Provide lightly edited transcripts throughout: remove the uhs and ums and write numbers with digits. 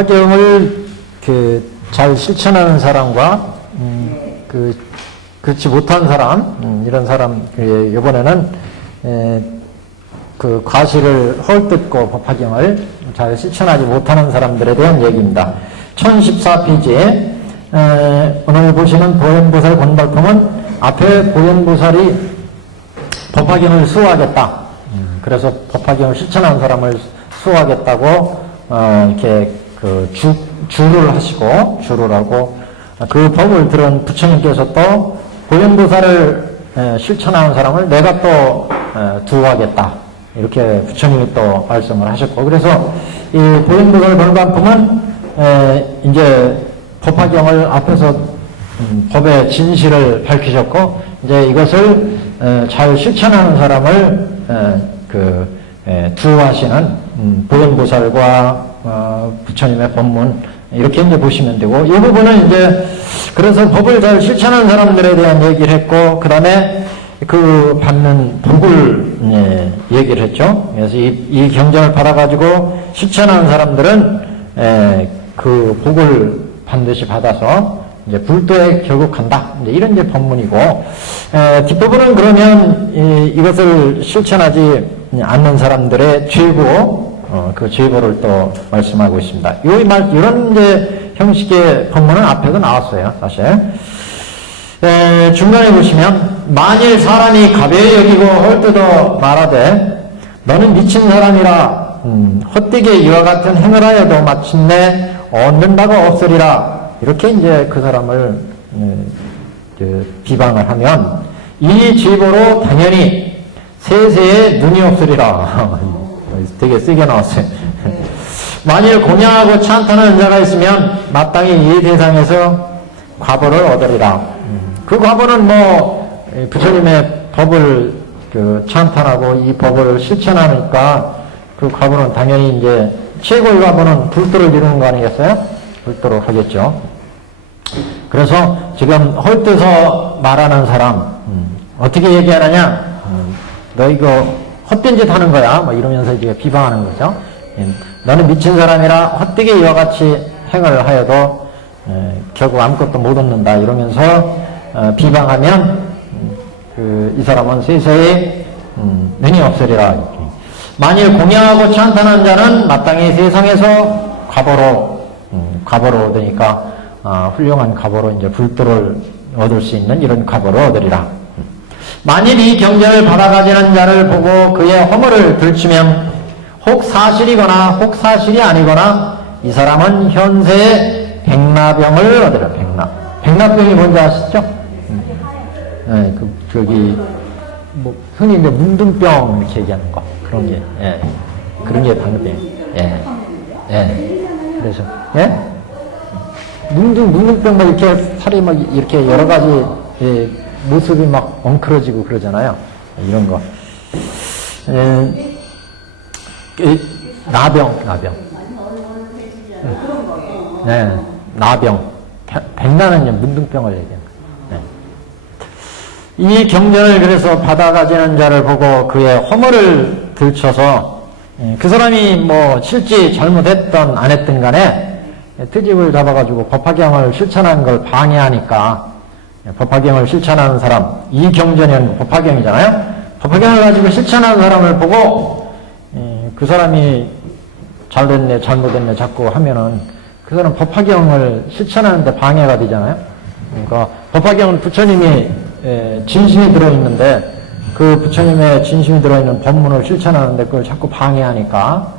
법화경을 잘 실천하는 사람과 그렇지 못한 사람, 이런 사람, 이번에는 그 과실을 헐뜯고 법화경을 잘 실천하지 못하는 사람들에 대한 얘기입니다. 1014페이지에 오늘 보시는 보현보살 권발품은 앞에 보현보살이 법화경을 수호하겠다. 그래서 법화경을 실천하는 사람을 수호하겠다고 이렇게 주를 하시고 주를 하고 그 법을 들은 부처님께서 또 보현보살을 실천하는 사람을 내가 또 두하겠다. 이렇게 부처님이 또 말씀을 하셨고, 그래서 이 보현보살 권발품은 이제 법화경을 앞에서 법의 진실을 밝히셨고, 이제 이것을 잘 실천하는 사람을 두하시는 보현보살과 부처님의 법문, 이렇게 이제 보시면 되고, 이 부분은 이제 그래서 법을 잘 실천하는 사람들에 대한 얘기를 했고, 그 다음에 그 받는 복을 얘기를 했죠. 그래서 이 경전을 받아가지고 실천하는 사람들은 그 복을 반드시 받아서 이제 불도에 결국 간다. 이제 이런 이제 법문이고, 뒷부분은 그러면 이것을 실천하지 않는 사람들의 죄고, 그 죄고를 또 말씀하고 있습니다. 이런 이제 형식의 법문은 앞에도 나왔어요, 사실. 중간에 보시면, 만일 사람이 가벼이 여기고 헐뜯어 말하되, 너는 미친 사람이라, 헛되게 이와 같은 행을 하여도 마침내 얻는다가 없으리라. 이렇게 이제 그 사람을 비방을 하면, 이 죄고로 당연히 세세에 눈이 없으리라. 되게 세게 나왔어요. 만일 공양하고 찬탄하는 자가 있으면 마땅히 이 대상에서 과보를 얻으리라. 그 과보는 뭐 부처님의 법을 찬탄하고 이 법을 실천하니까 그 과보는 당연히 이제 최고의 과보는 불도를 이루는 거 아니겠어요? 불도로 하겠죠. 그래서 지금 헐뜯어 말하는 사람 어떻게 얘기하느냐? 너 이거 헛된 짓 하는 거야. 뭐 이러면서 이제 비방하는 거죠. 너는 미친 사람이라 헛되게 이와 같이 행을 하여도 결국 아무것도 못 얻는다. 이러면서 비방하면 이 사람은 세세에 능이 없으리라. 이렇게. 만일 공양하고 찬탄하는 자는 마땅히 세상에서 과보로 얻으니까 훌륭한 과보로 이제 불도를 얻을 수 있는 이런 과보를 얻으리라. 만일 이 경전을 받아가지는 자를 보고 그의 허물을 들추면 혹 사실이거나 혹 사실이 아니거나 이 사람은 현세에 백나병을 얻으라. 백나병이 뭔지 아시죠? 네, 뭐 흔히 이제 문둥병 이렇게 얘기하는 거 그런 게 그런 게 백나병. 그래서 문둥병 막 이렇게 살이 막 이렇게 여러 가지 모습이 막 엉클어지고 그러잖아요. 이런 거. 나병. 네, 나병. 백나는 이제 문둥병을 얘기하는 거예요. 이 경전을 그래서 받아가지는 자를 보고 그의 허물을 들춰서 그 사람이 뭐 실제 잘못했던 안 했던 간에 트집을 잡아가지고 법화경을 실천하는 걸 방해하니까 법화경을 실천하는 사람, 이 경전이 법화경이잖아요. 법화경을 가지고 실천하는 사람을 보고 그 사람이 잘됐네 잘못됐네 자꾸 하면은 그 사람 법화경을 실천하는데 방해가 되잖아요. 그러니까 법화경은 부처님이 진심이 들어있는데 그 부처님의 진심이 들어있는 법문을 실천하는데 그걸 자꾸 방해하니까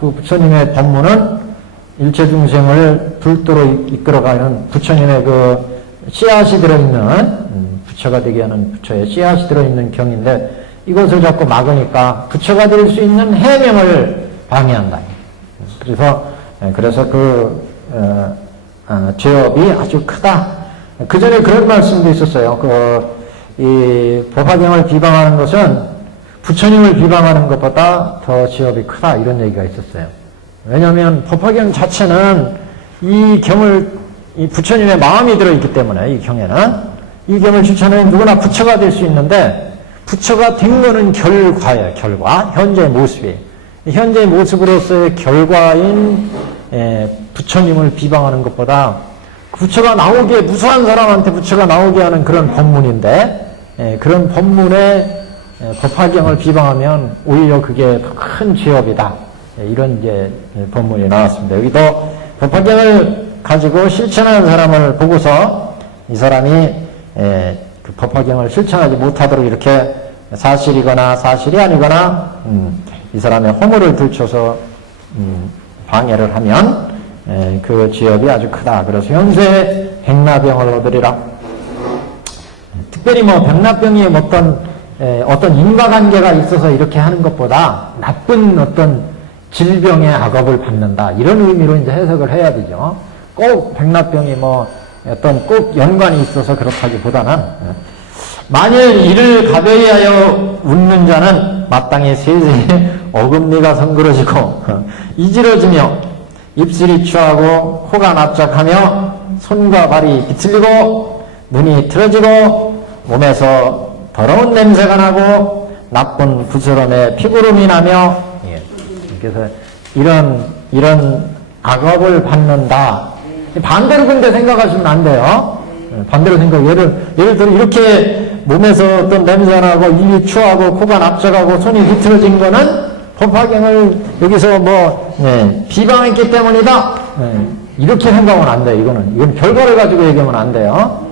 그 부처님의 법문은 일체 중생을 불도로 이끌어가는 부처님의 그 씨앗이 들어있는 부처가 되게 하는 부처의 씨앗이 들어있는 경인데 이것을 자꾸 막으니까 부처가 될 수 있는 해명을 방해한다. 그래서 그 죄업이 아주 크다. 그 전에 그런 말씀도 있었어요. 이 법화경을 비방하는 것은 부처님을 비방하는 것보다 더 죄업이 크다. 이런 얘기가 있었어요. 왜냐하면 법화경 자체는 이 경을 이 부처님의 마음이 들어있기 때문에 이 경에는 이 경을 실천하면 누구나 부처가 될 수 있는데 부처가 된 거는 결과예요. 결과. 현재의 모습이. 현재의 모습으로서의 결과인 부처님을 비방하는 것보다 부처가 나오게, 무수한 사람한테 부처가 나오게 하는 그런 법문인데, 그런 법문에 법화경을 비방하면 오히려 그게 더 큰 죄업이다. 이런 이제 법문이 나왔습니다. 여기도 법화경을 가지고 실천하는 사람을 보고서 이 사람이 그 법화경을 실천하지 못하도록 이렇게 사실이거나 사실이 아니거나 이 사람의 허물을 들춰서 방해를 하면 그 죄업이 아주 크다. 그래서 현세 백나병을 얻으리라. 특별히 뭐 백나병이 어떤 인과관계가 있어서 이렇게 하는 것보다 나쁜 어떤 질병의 악업을 받는다. 이런 의미로 이제 해석을 해야 되죠. 꼭 백나병이 뭐 어떤 꼭 연관이 있어서 그렇다기보다는 만일 이를 가벼이 하여 웃는 자는 마땅히 세세에 어금니가 성그러지고 이지러지며 입술이 추하고 코가 납작하며 손과 발이 비틀리고 눈이 틀어지고 몸에서 더러운 냄새가 나고 나쁜 부스럼에 피구름이 나며 그래서 이런 악업을 받는다. 반대로 근데 생각하시면 안 돼요. 반대로 예를 들어 이렇게 몸에서 어떤 냄새가 나고 입이 추하고 코가 납작하고 손이 비틀어진 거는 법화경을 여기서 비방했기 때문이다. 이렇게 생각하면 안 돼요. 이건 결과를 가지고 얘기하면 안 돼요.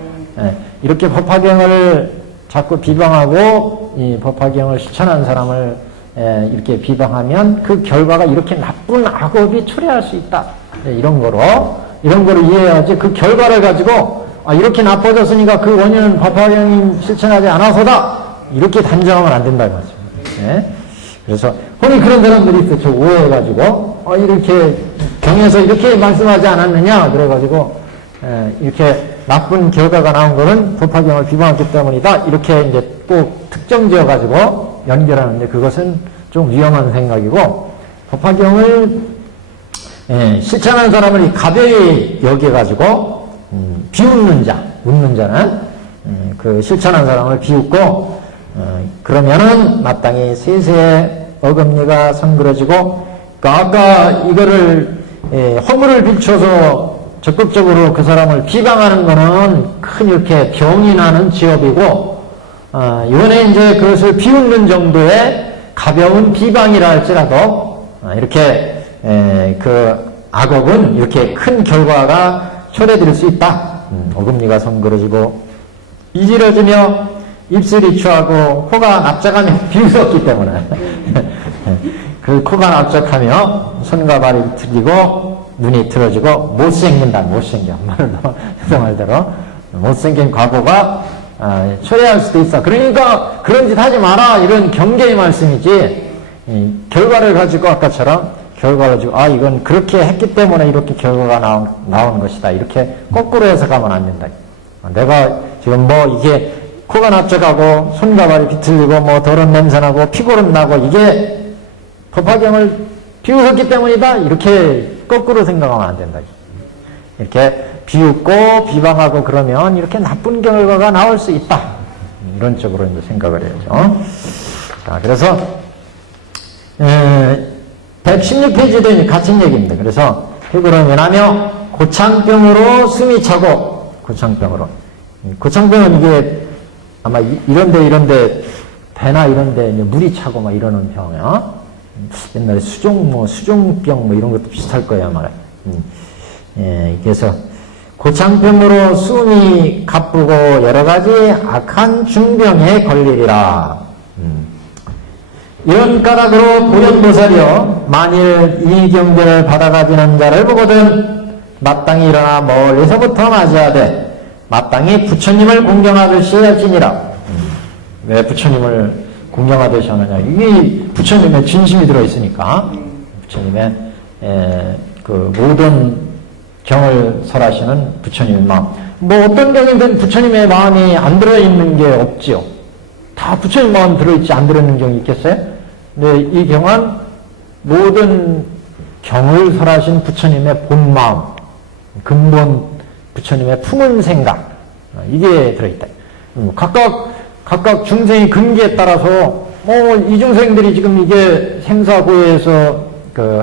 이렇게 법화경을 자꾸 비방하고 이 법화경을 실천한 사람을 이렇게 비방하면 그 결과가 이렇게 나쁜 악업이 초래할 수 있다. 이런 거로 이해해야지 그 결과를 가지고 이렇게 나빠졌으니까 그 원인은 법화경이 실천하지 않아서다. 이렇게 단정하면 안 된다. 이거죠. 그래서 흔히 그런 사람들이 있어요. 저 오해해가지고 이렇게 경에서 이렇게 말씀하지 않았느냐 그래가지고 이렇게 나쁜 결과가 나온 거는 법화경을 비방했기 때문이다. 이렇게 이제 꼭 특정지어가지고 연결하는데 그것은 좀 위험한 생각이고 법화경을 실천하는 사람을 가벼이 여겨가지고 비웃는 자, 웃는 자는 그 실천한 사람을 비웃고 그러면은 마땅히 세세의 어금니가 성그러지고 아까 이거를 허물을 비춰서 적극적으로 그 사람을 비방하는 거는 큰 이렇게 병이 나는 지업이고 이번에 이제 그것을 비웃는 정도의 가벼운 비방이라 할지라도 이렇게 그 악업은 이렇게 큰 결과가 초래될 수 있다. 어금니가 성그러지고 이지러지며 입술이 추하고 코가 납작하며 비웃었기 때문에 그 코가 납작하며 손과 발이 틀리고 눈이 틀어지고 못생긴다. 못생겨. 말대로 못생긴 과거가 초래할 수도 있어. 그러니까 그런 짓 하지 마라. 이런 경계의 말씀이지. 결과를 가지고 아까처럼 결과를 가지고 이건 그렇게 했기 때문에 이렇게 결과가 나오는 것이다. 이렇게 거꾸로 해석하면 안 된다. 내가 지금 이게 코가 납작하고 손과 발이 비틀리고 더러운 냄새나고 피고름 나고 이게 법화경을 비웃었기 때문이다. 이렇게 거꾸로 생각하면 안 된다. 이렇게 비웃고 비방하고 그러면 이렇게 나쁜 결과가 나올 수 있다. 이런 쪽으로 이제 생각을 해야죠. 자, 그래서 116페이지도 같은 얘기입니다. 그래서 피고름이 나며 고창병으로 숨이 차고 고창병은 이게 아마 이런데 배나 이런데 물이 차고 이러는 병이야. 옛날에 수종병 이런 것도 비슷할 거예요, 아마. 그래서 고창병으로 숨이 가쁘고 여러 가지 악한 중병에 걸리리라. 이런 까닭으로 보현보살이여 만일 이 경전을 받아가지는 자를 보거든 마땅히 일어나 멀리서부터 맞이하되 마땅히 부처님을 공경하듯이 할지니라. 왜 부처님을 공경하듯이 하느냐. 이게 부처님의 진심이 들어있으니까 부처님의 그 모든 경을 설하시는 부처님의 마음. 어떤 경이든 부처님의 마음이 안 들어있는 게 없지요. 다 부처님 마음 들어있지 안 들어있는 경이 있겠어요? 근데 이 경은 모든 경을 설하신 부처님의 본마음, 근본 부처님의 품은 생각, 이게 들어있다. 각각 중생의 근기에 따라서 이 중생들이 지금 이게 생사고해에서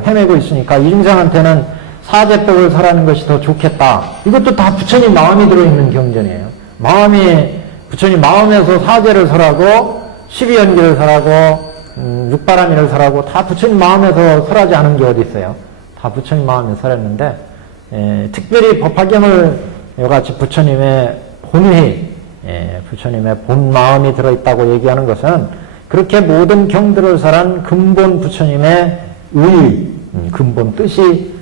헤매고 있으니까 이 중생한테는 사제법을 설하는 것이 더 좋겠다. 이것도 다 부처님 마음이 들어있는 경전이에요. 부처님 마음에서 사제를 설하고, 12연기를 설하고, 육바라밀을 설하고, 다 부처님 마음에서 설하지 않은 게 어디 있어요? 다 부처님 마음에 설했는데, 특별히 법화경을 이같이 부처님의 본의, 부처님의 본 마음이 들어있다고 얘기하는 것은 그렇게 모든 경들을 설한 근본 부처님의 근본 뜻이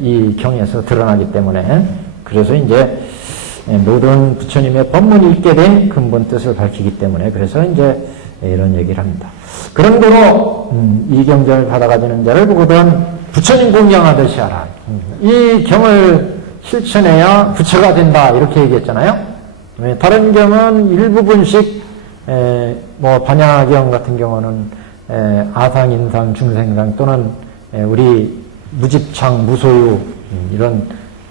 이 경에서 드러나기 때문에, 그래서 이제 모든 부처님의 법문이 있게 된 근본 뜻을 밝히기 때문에, 그래서 이제 이런 얘기를 합니다. 그런 거로 이 경전을 받아가지는 자를 보거든 부처님 공경하듯이 하라. 이 경을 실천해야 부처가 된다, 이렇게 얘기했잖아요. 다른 경은 일부분씩 뭐 반야경 같은 경우는 아상, 인상, 중생상 또는 우리 무집착, 무소유 이런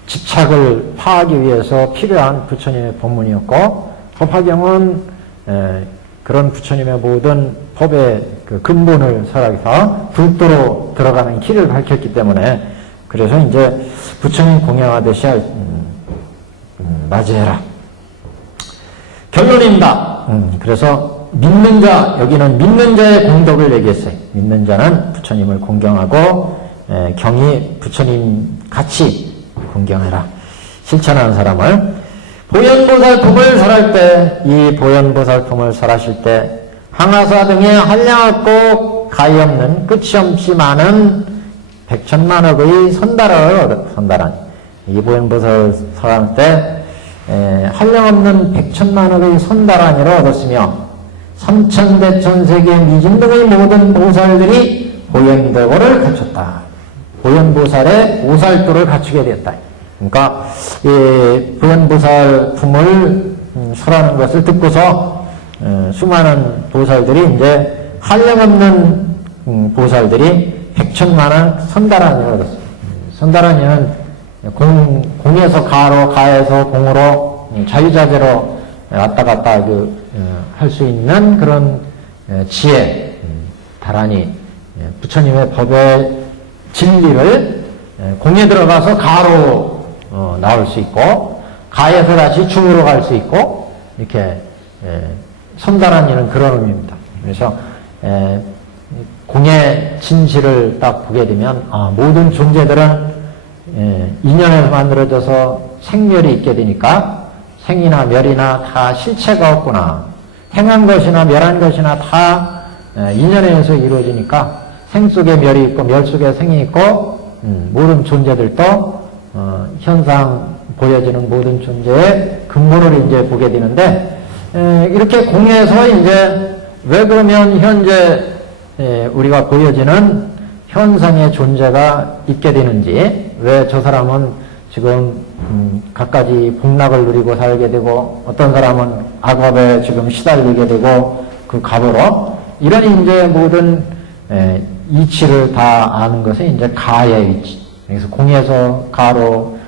집착을 파하기 위해서 필요한 부처님의 법문이었고, 법화경은 그런 부처님의 모든 법의 그 근본을 설하기서 불도로 들어가는 길을 밝혔기 때문에, 그래서 이제 부처님 공양하듯이 맞이해라. 결론입니다. 그래서 믿는 자, 여기는 믿는 자의 공덕을 얘기했어요. 믿는 자는 부처님을 공경하고 경이 부처님 같이 공경해라. 실천하는 사람을. 보현보살품을 설할 때, 이 보현보살품을 설하실 때 항아사 등에 한량없고 가히 없는 끝이 없이 많은 백천만억의 선달하니, 이 보현보살 설할 때 한량없는 백천만억의 선달하니를 얻었으며 삼천대천세계 미진 등의 모든 보살들이 보현도를 갖췄다. 보현보살의 보살도를 갖추게 되었다. 그러니까 이 보현보살품을 설하는 것을 듣고서 수많은 보살들이 이제 한량없는 보살들이 백천만원 선달하니를 얻었습니다. 선달하니는 공에서 가로, 가에서 공으로 자유자재로 왔다 갔다 할 수 있는 그런 지혜, 다라니, 부처님의 법의 진리를 공에 들어가서 가로 나올 수 있고, 가에서 다시 중으로 갈 수 있고, 이렇게 선달하니는 그런 의미입니다. 그래서 공의 진실을 딱 보게 되면 모든 존재들은 인연에서 만들어져서 생멸이 있게 되니까 생이나 멸이나 다 실체가 없구나. 행한 것이나 멸한 것이나 다 인연에 의해서 이루어지니까 생 속에 멸이 있고 멸 속에 생이 있고, 모든 존재들도 현상 보여지는 모든 존재의 근본을 이제 보게 되는데, 이렇게 공에서 이제 왜 그러면 현재 우리가 보여지는 현상의 존재가 있게 되는지, 왜 저 사람은 지금 갖가지 복락을 누리고 살게 되고, 어떤 사람은 악업에 지금 시달리게 되고 그 갑으로, 이런 이제 모든 이치를 다 아는 것은 이제 가의 이치. 그래서 공에서 가로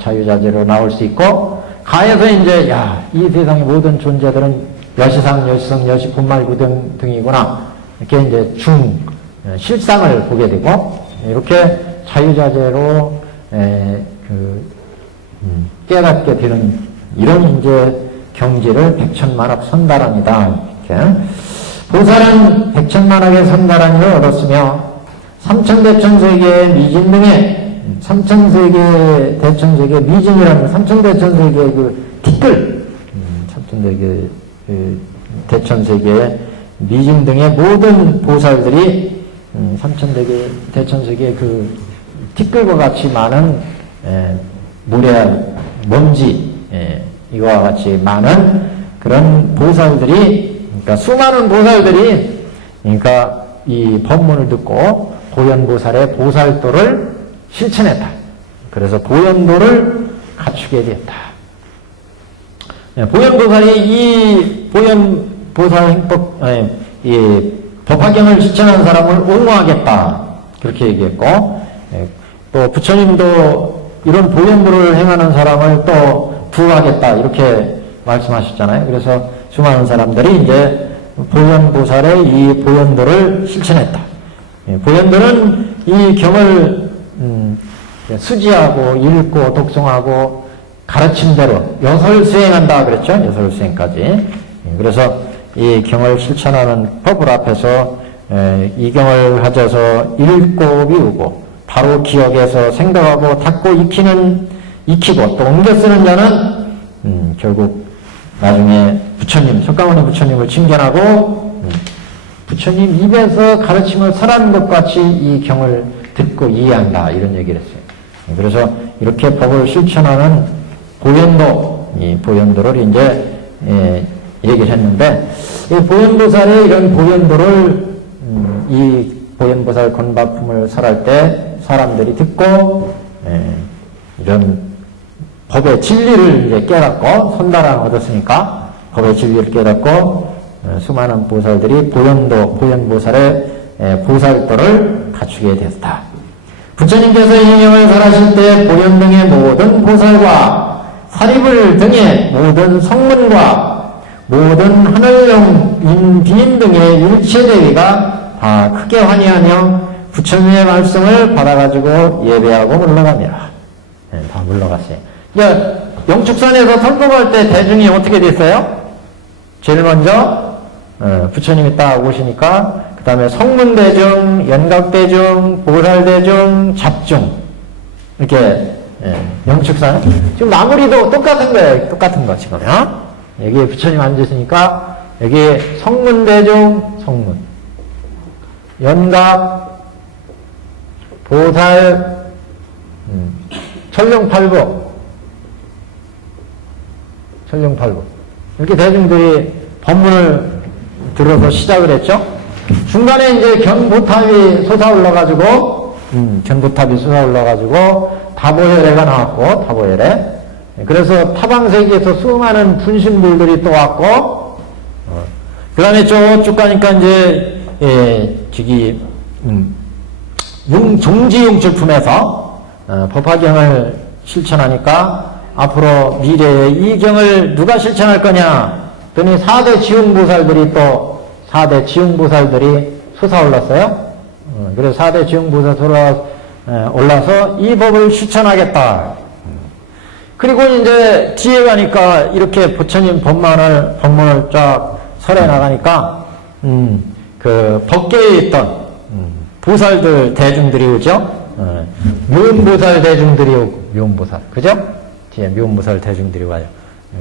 자유자재로 나올 수 있고, 가에서 이제 이 세상의 모든 존재들은 여시상, 여시성, 여시분말구 등이구나. 이렇게 이제 실상을 보게 되고, 이렇게 자유자재로 깨닫게 되는 이런 이제 경지를 백천만억 선달합니다. 이렇게. 보살은 백천만억의 선달하니를 얻었으며 삼천대천세계의 미진 등의 삼천세계 대천세계 미진이라는 삼천대천세계의 그 티끌, 삼천세계 대천세계의 미진 등의 모든 보살들이 삼천세계 대천세계의 그 티끌과 같이 많은 모래, 먼지, 이거와 같이 많은 그런 보살들이, 그러니까 수많은 보살들이, 그러니까 이 법문을 듣고 보현보살의 보살도를 실천했다. 그래서 보현도를 갖추게 되었다. 보현보살이 이 보현보살 행법, 이 법화경을 실천한 사람을 옹호하겠다. 그렇게 얘기했고, 또 부처님도 이런 보현도를 행하는 사람을 또 부하겠다. 이렇게 말씀하셨잖아요. 그래서 수많은 사람들이 이제 보현보살의 이 보현도를 실천했다. 보현도는 이 경을 수지하고 읽고 독송하고 가르침대로 여설수행한다 그랬죠. 여설수행까지. 그래서 이 경을 실천하는 법을 앞에서 이 경을 가져서 읽고 비우고 바로 기억해서 생각하고 닦고 익히고 또 옮겨 쓰는 자는 결국 나중에 부처님, 석가모니 부처님을 칭견하고 부처님 입에서 가르침을 설하는 것 같이 이 경을 듣고 이해한다 이런 얘기를 했어요. 그래서 이렇게 법을 실천하는 보현도, 이 보현도를 이제 얘기를 했는데 이 보현보살의 이런 보현도를 이 보현보살 건박품을 설할 때 사람들이 듣고 이런 법의 진리를 이제 깨닫고 선단을 얻었으니까 법의 진리를 깨닫고 수많은 보살들이 보현보살의 보살도를 갖추게 되었다. 부처님께서 이 경을 설하실 때 보현 등의 모든 보살과 사리불 등의 모든 성문과 모든 하늘용 인비인 등의 일체대위가 다 크게 환희하며 부처님의 말씀을 받아가지고 예배하고 물러갑니다. 다 물러갔어요. 이제 영축산에서 설법할 때 대중이 어떻게 됐어요? 제일 먼저 부처님이 딱 오시니까 그 다음에 성문대중, 연각대중, 보살대중, 잡중 이렇게 영축산 지금 마무리도 똑같은 거예요. 똑같은 거 지금 여기 부처님 앉으시니까 여기 성문대중, 성문 연각, 보살, 천룡팔부 이렇게 대중들이 법문을 들어서 시작을 했죠. 중간에 이제 견보탑이 솟아올라가지고 다보혈애가 나왔고 다보혈애. 그래서 타방세계에서 수많은 분신불들이 또 왔고 그 다음에 쭉 가니까 이제 저기 종지용출품에서 법화경을 실천하니까 앞으로 미래에 이 경을 누가 실천할 거냐 그러니 4대 지웅보살들이 솟아올랐어요. 그래서 4대 지웅보살 올라서 이 법을 실천하겠다. 그리고 이제 뒤에 가니까 이렇게 부처님 법문을 쫙 설해 나가니까 그 법계에 있던 보살들 대중들이 오죠. 묘음보살 대중들이 오고 묘음보살 그죠? 뒤에 묘음보살 대중들이 와요.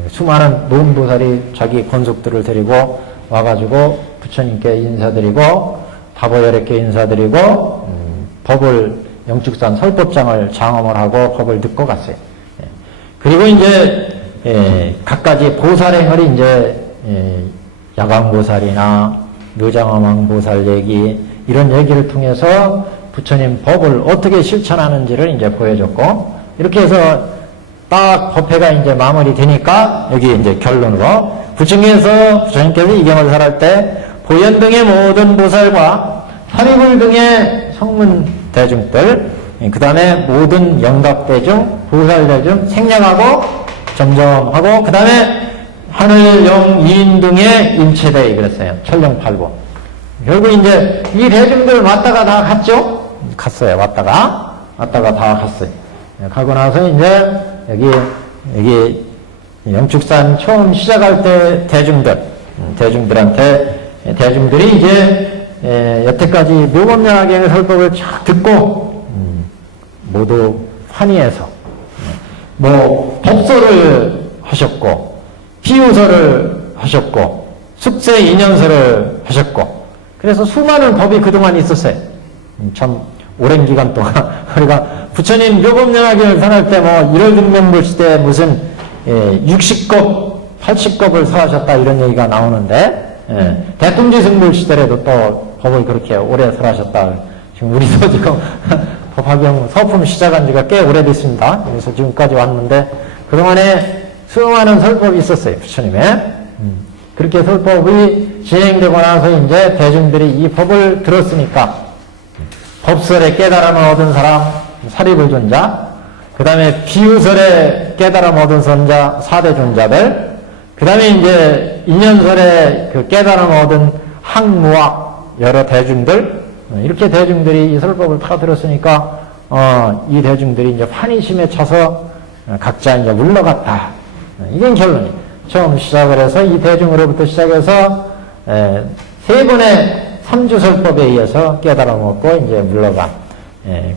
수많은 묘음보살이 자기 권속들을 데리고 와가지고 부처님께 인사드리고 다보혈액께 인사드리고 법을 영축산 설법장을 장엄을 하고 법을 듣고 갔어요. 그리고 이제 각가지 보살행을 이제 야광보살이나 묘장엄왕보살 얘기 이런 얘기를 통해서 부처님 법을 어떻게 실천하는지를 이제 보여줬고 이렇게 해서 딱 법회가 이제 마무리되니까 여기 이제 결론으로 부처님께서 이 경을 설할 때 보현 등의 모든 보살과 사리불 등의 성문 대중들 그 다음에 모든 영각대중 보살대중 생략하고 점점하고 그 다음에 하늘 영2인 등의 일체대위 그랬어요. 천룡팔부 결국 이제 이 대중들 왔다가 다 갔죠? 갔어요. 왔다가 다 갔어요. 가고 나서 이제 여기 영축산 처음 시작할 때 대중들이 이제 여태까지 묘법명화경의 설법을 쫙 듣고 모두 환희해서 뭐 법서를 하셨고 비유서를 하셨고 숙세 인연서를 하셨고 그래서 수많은 법이 그동안 있었어요. 참 오랜 기간 동안 그러니까 부처님 묘법명화경을 설할 때 뭐 1월 등명불 시대 무슨 60급 80급을 설하셨다 이런 얘기가 나오는데 대통지승불 시대에도 또 법을 그렇게 오래 설하셨다. 지금 우리도 지금 법화경 서품 시작한 지가 꽤 오래됐습니다. 그래서 지금까지 왔는데 그동안에 수많은 설법이 있었어요. 부처님의. 그렇게 설법이 진행되고 나서 이제 대중들이 이 법을 들었으니까 법설에 깨달음을 얻은 사람 사리불존자 그 다음에 비유설에 깨달음 얻은 선자 4대 존자들 그 다음에 이제 인연설에 그 깨달음 얻은 학무학 여러 대중들 이렇게 대중들이 이 설법을 다 들었으니까 이 대중들이 이제 환희심에 차서 각자 이제 물러갔다. 이게 결론이. 처음 시작을 해서 이 대중으로부터 시작해서 세 번의 삼주설법에 의해서 깨달아 먹고 이제 물러가.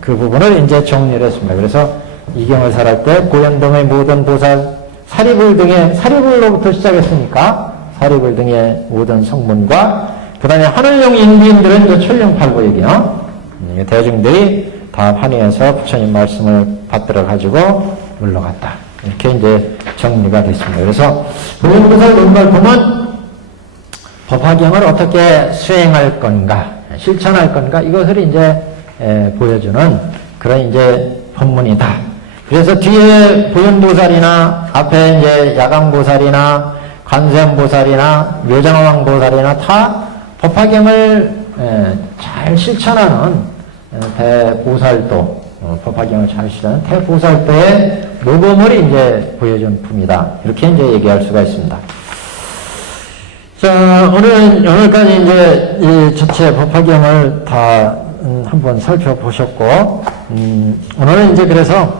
그 부분을 이제 정리를 했습니다. 그래서 이경을 설할 때 고현등의 모든 보살, 사리불로부터 시작했으니까 사리불 등의 모든 성문과 그 다음에 하늘용 인비인들은 이제 천룡팔보이고요. 대중들이 다 환희해서 부처님 말씀을 받들어 가지고 물러갔다. 이렇게 이제 정리가 됐습니다. 그래서 보현보살 논발품은 법화경을 어떻게 수행할 건가, 실천할 건가, 이것을 이제 보여주는 그런 이제 법문이다. 그래서 뒤에 보현보살이나 앞에 이제 야광보살이나 관세음보살이나 묘장왕보살이나 다 법화경을 잘 실천하는 대보살도, 법화경을 잘 실천하는 대보살도의 모범을 이제 보여준 품이다. 이렇게 이제 얘기할 수가 있습니다. 자, 오늘까지 이제 이 전체 법화경을 다 한번 살펴보셨고, 오늘은 이제 그래서,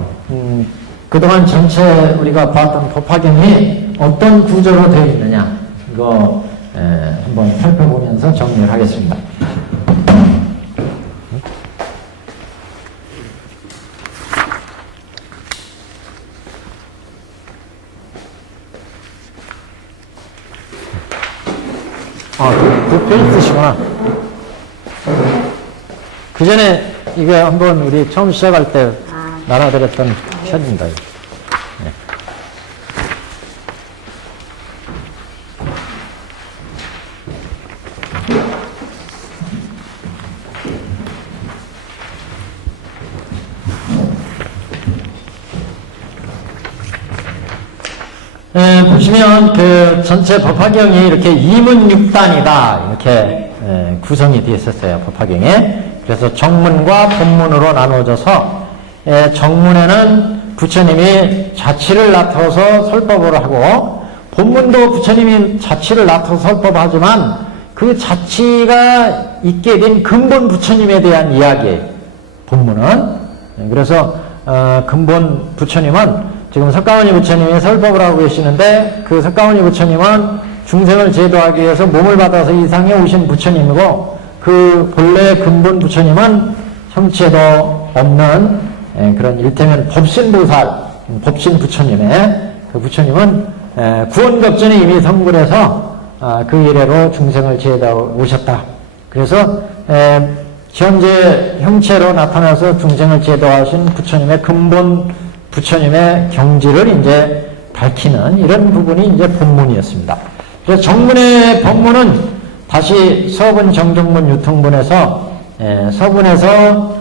그동안 전체 우리가 봤던 법화경이 어떤 구조로 되어 있느냐, 이거, 한번 살펴보면서 정리를 하겠습니다. 그 페이지 쓰시구나. 그 전에 이거 한번 우리 처음 시작할 때 나눠드렸던 편입니다. 네. 보시면 그 전체 법화경이 이렇게 이문육단이다 이렇게 구성이 되어 있었어요. 법화경에. 그래서 정문과 본문으로 나누어져서 정문에는 부처님이 자치를 나타서 설법을 하고, 본문도 부처님이 자치를 나타서 설법하지만 그 자치가 있게 된 근본 부처님에 대한 이야기예요. 본문은. 그래서 근본 부처님은 지금 석가모니 부처님이 설법을 하고 계시는데, 그 석가모니 부처님은 중생을 제도하기 위해서 몸을 받아서 이 상에 오신 부처님이고, 그 본래 근본 부처님은 형체도 없는 그런 일테면 법신보살, 법신 부처님의 그 부처님은 구원급전에 이미 성불해서 그 이래로 중생을 제도하고 오셨다. 그래서 현재 형체로 나타나서 중생을 제도하신 부처님의 근본 부처님의 경지를 이제 밝히는 이런 부분이 이제 본문이었습니다. 그래서 정문의 법문은 다시 서분, 정정문, 유통분에서 서분에서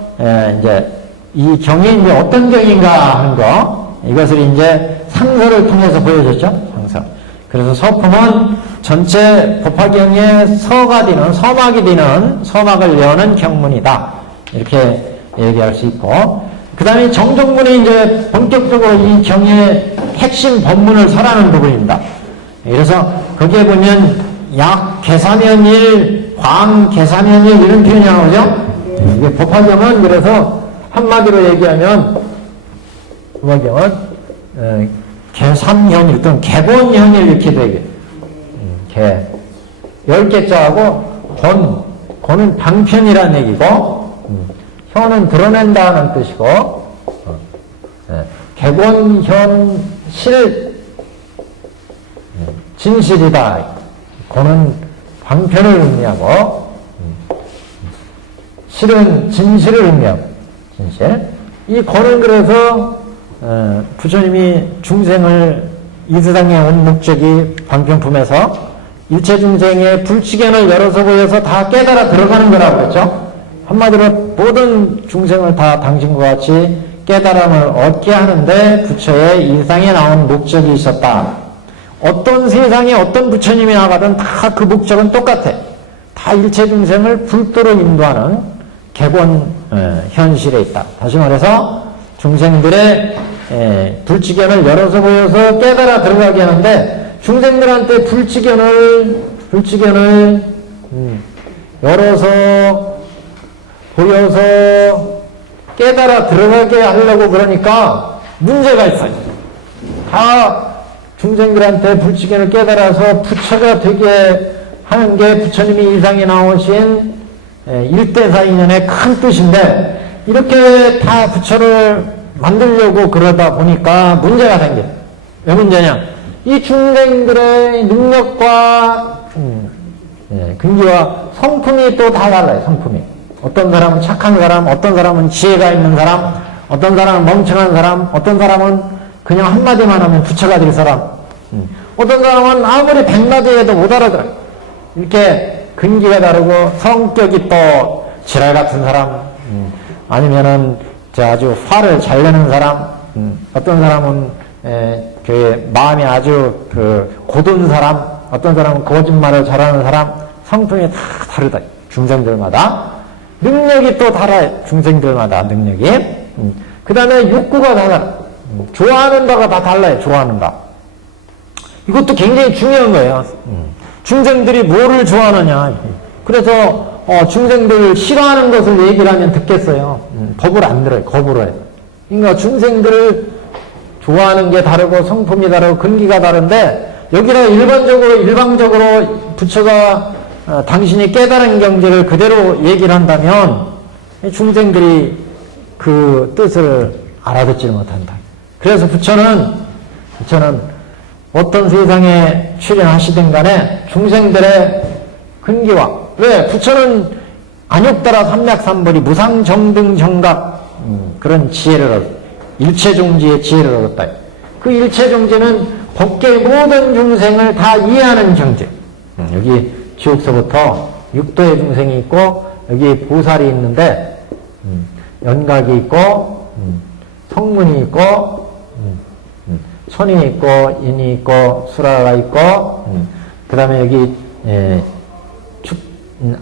이제 이 경이 이제 어떤 경인가 하는 거, 이것을 이제 상서를 통해서 보여줬죠. 상서. 그래서 서품은 전체 법화경의 서가 되는, 서막이 되는, 서막을 여는 경문이다. 이렇게 얘기할 수 있고, 그 다음에 정정문이 이제 본격적으로 이 경의 핵심 법문을 설하는 부분입니다. 그래서 거기에 보면 약 계사면일, 광 계사면일 이런 표현이 나오죠? 이게 법화경은 그래서 한마디로 얘기하면 법화경은 계삼현일 또는 개본현일 이렇게 되게 개 10개자하고 곤은 방편이라는 얘기고 현은 드러낸다는 뜻이고 개본현실 진실이다. 곤은 방편을 의미하고 실은 진실을 의미하고 진실. 이 곤은 그래서 부처님이 중생을 이 세상에 온 목적이 방편품에서 일체 중생의 불치견을 열어서 보여서 다 깨달아 들어가는 거라고 그랬죠. 한마디로 모든 중생을 다 당신과 같이 깨달음을 얻게 하는데 부처의 이 세상에 나온 목적이 있었다. 어떤 세상에 어떤 부처님이 나가든 다 그 목적은 똑같아. 다 일체 중생을 불도로 인도하는 개본 현실에 있다. 다시 말해서 중생들의 불치견을 열어서 보여서 깨달아 들어가게 하는데, 중생들한테 불치견을 열어서 보여서 깨달아 들어가게 하려고 그러니까 문제가 있어요. 다 중생들한테 불치견을 깨달아서 부처가 되게 하는 게 부처님이 이상에 나오신 일대사인연의 큰 뜻인데, 이렇게 다 부처를 만들려고 그러다 보니까 문제가 생겨요. 왜 문제냐? 이 중생들의 능력과 근기와 성품이 또 다 달라요. 성품이. 어떤 사람은 착한 사람, 어떤 사람은 지혜가 있는 사람, 어떤 사람은 멍청한 사람, 어떤 사람은 그냥 한마디만 하면 부처가 될 사람, 어떤 사람은 아무리 백마디 해도 못 알아들어요. 이렇게 근기가 다르고 성격이 또 지랄 같은 사람, 아니면은 아주 화를 잘 내는 사람, 어떤 사람은 마음이 아주 고든 사람, 어떤 사람은 거짓말을 잘하는 사람, 성품이 다 다르다. 중생들마다 능력이 또 달라요. 중생들마다 능력이. 그 다음에 욕구가 다 달라요. 좋아하는 바가 다 달라요. 좋아하는 바. 이것도 굉장히 중요한 거예요. 중생들이 뭐를 좋아하느냐. 그래서 중생들 싫어하는 것을 얘기를 하면 듣겠어요. 법을 안 들어요. 거부를 해요. 그러니까 중생들을 좋아하는 게 다르고 성품이 다르고 근기가 다른데, 여기다 일방적으로 부처가 당신이 깨달은 경지를 그대로 얘기를 한다면 중생들이 그 뜻을 알아듣지를 못한다. 그래서 부처는 어떤 세상에 출연하시든 간에 중생들의 근기와, 왜? 부처는 안욕따라 삼맥삼벌이 무상정등정각 그런 지혜를 얻었다. 일체종지의 지혜를 얻었다. 그 일체종지는 법계의 모든 중생을 다 이해하는 경지. 여기 지옥서부터 육도의 중생이 있고, 여기 보살이 있는데, 연각이 있고, 성문이 있고, 천이 있고, 인이 있고, 수라가 있고, 그 다음에 여기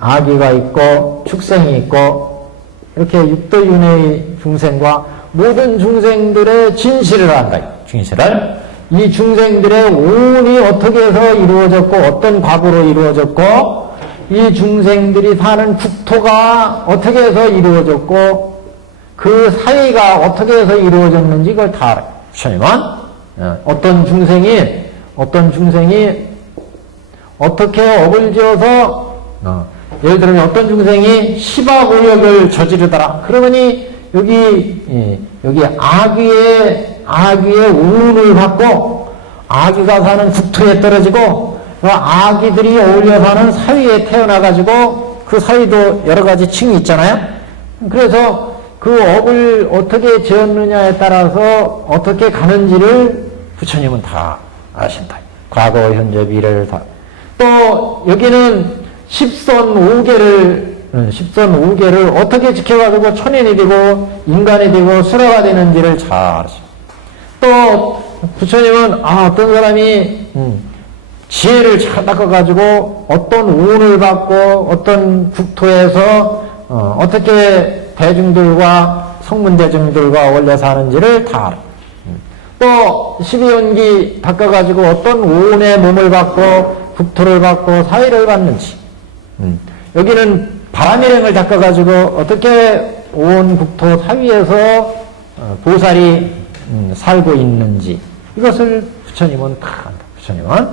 아기가 있고, 축생이 있고, 이렇게 육도윤회의 중생과 모든 중생들의 진실을 한다. 진실을. 이 중생들의 오운이 어떻게 해서 이루어졌고, 어떤 과거로 이루어졌고, 이 중생들이 사는 국토가 어떻게 해서 이루어졌고, 그 사이가 어떻게 해서 이루어졌는지 이걸 다 알아요. 부처님은 어떤 중생이 어떻게 업을 지어서, 예를 들면 어떤 중생이 시바고역을 저지르더라. 그러더니 여기 아귀의 운을 받고, 아귀가 사는 국토에 떨어지고, 그 아귀들이 어울려 사는 사위에 태어나가지고, 그 사위도 여러 가지 층이 있잖아요. 그래서 그 업을 어떻게 지었느냐에 따라서 어떻게 가는지를 부처님은 다 아신다. 과거, 현재, 미래를 다. 또 여기는 십선 5개를 어떻게 지켜가지고 천인이 되고 인간이 되고 수라가 되는지를 잘 아십니다. 또 부처님은 어떤 사람이 지혜를 잘 닦아가지고 어떤 운을 받고 어떤 국토에서 어떻게 대중들과 성문대중들과 어울려 사는지를 다 알아요. 또 12연기 닦아가지고 어떤 운의 몸을 받고 국토를 받고 사회를 받는지, 여기는 바람일행을 닦아가지고 어떻게 온 국토 사위에서 보살이 살고 있는지, 이것을 부처님은 다 안다. 부처님은.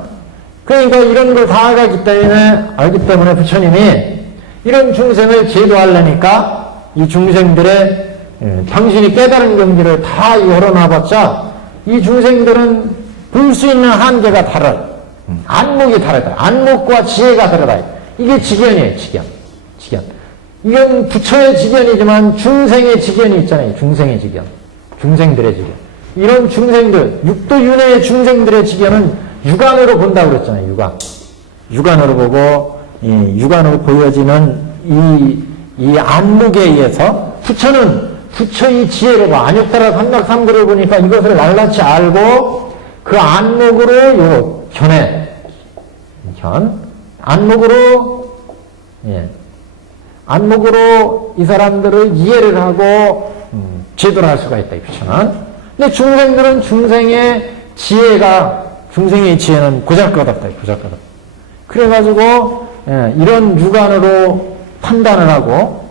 그러니까 이런 걸 다 알기 때문에 부처님이 이런 중생을 제도하려니까 이 중생들의 당신이 깨달은 경지를 다 열어놔봤자 이 중생들은 볼 수 있는 한계가 달라요. 안목이 다르다. 안목과 지혜가 다르다. 이게 지견이에요. 지견. 이건 부처의 지견이지만 중생의 지견이 있잖아요. 중생의 지견. 중생들의 지견. 이런 중생들, 육도윤회의 중생들의 지견은 육안으로 본다고 그랬잖아요. 육안으로 보고, 육안으로 보여지는 이 안목에 의해서 부처는 부처의 지혜를 봐. 안욕따라 삼맥삼구를 보니까 이것을 낱낱이 알고 그 안목으로 안목으로 이 사람들을 이해를 하고 제도를 할 수가 있다. 이 부처는. 근데 중생들은 중생의 지혜는 보잘것없다. 보잘것없다. 그래가지고 이런 육안으로 판단을 하고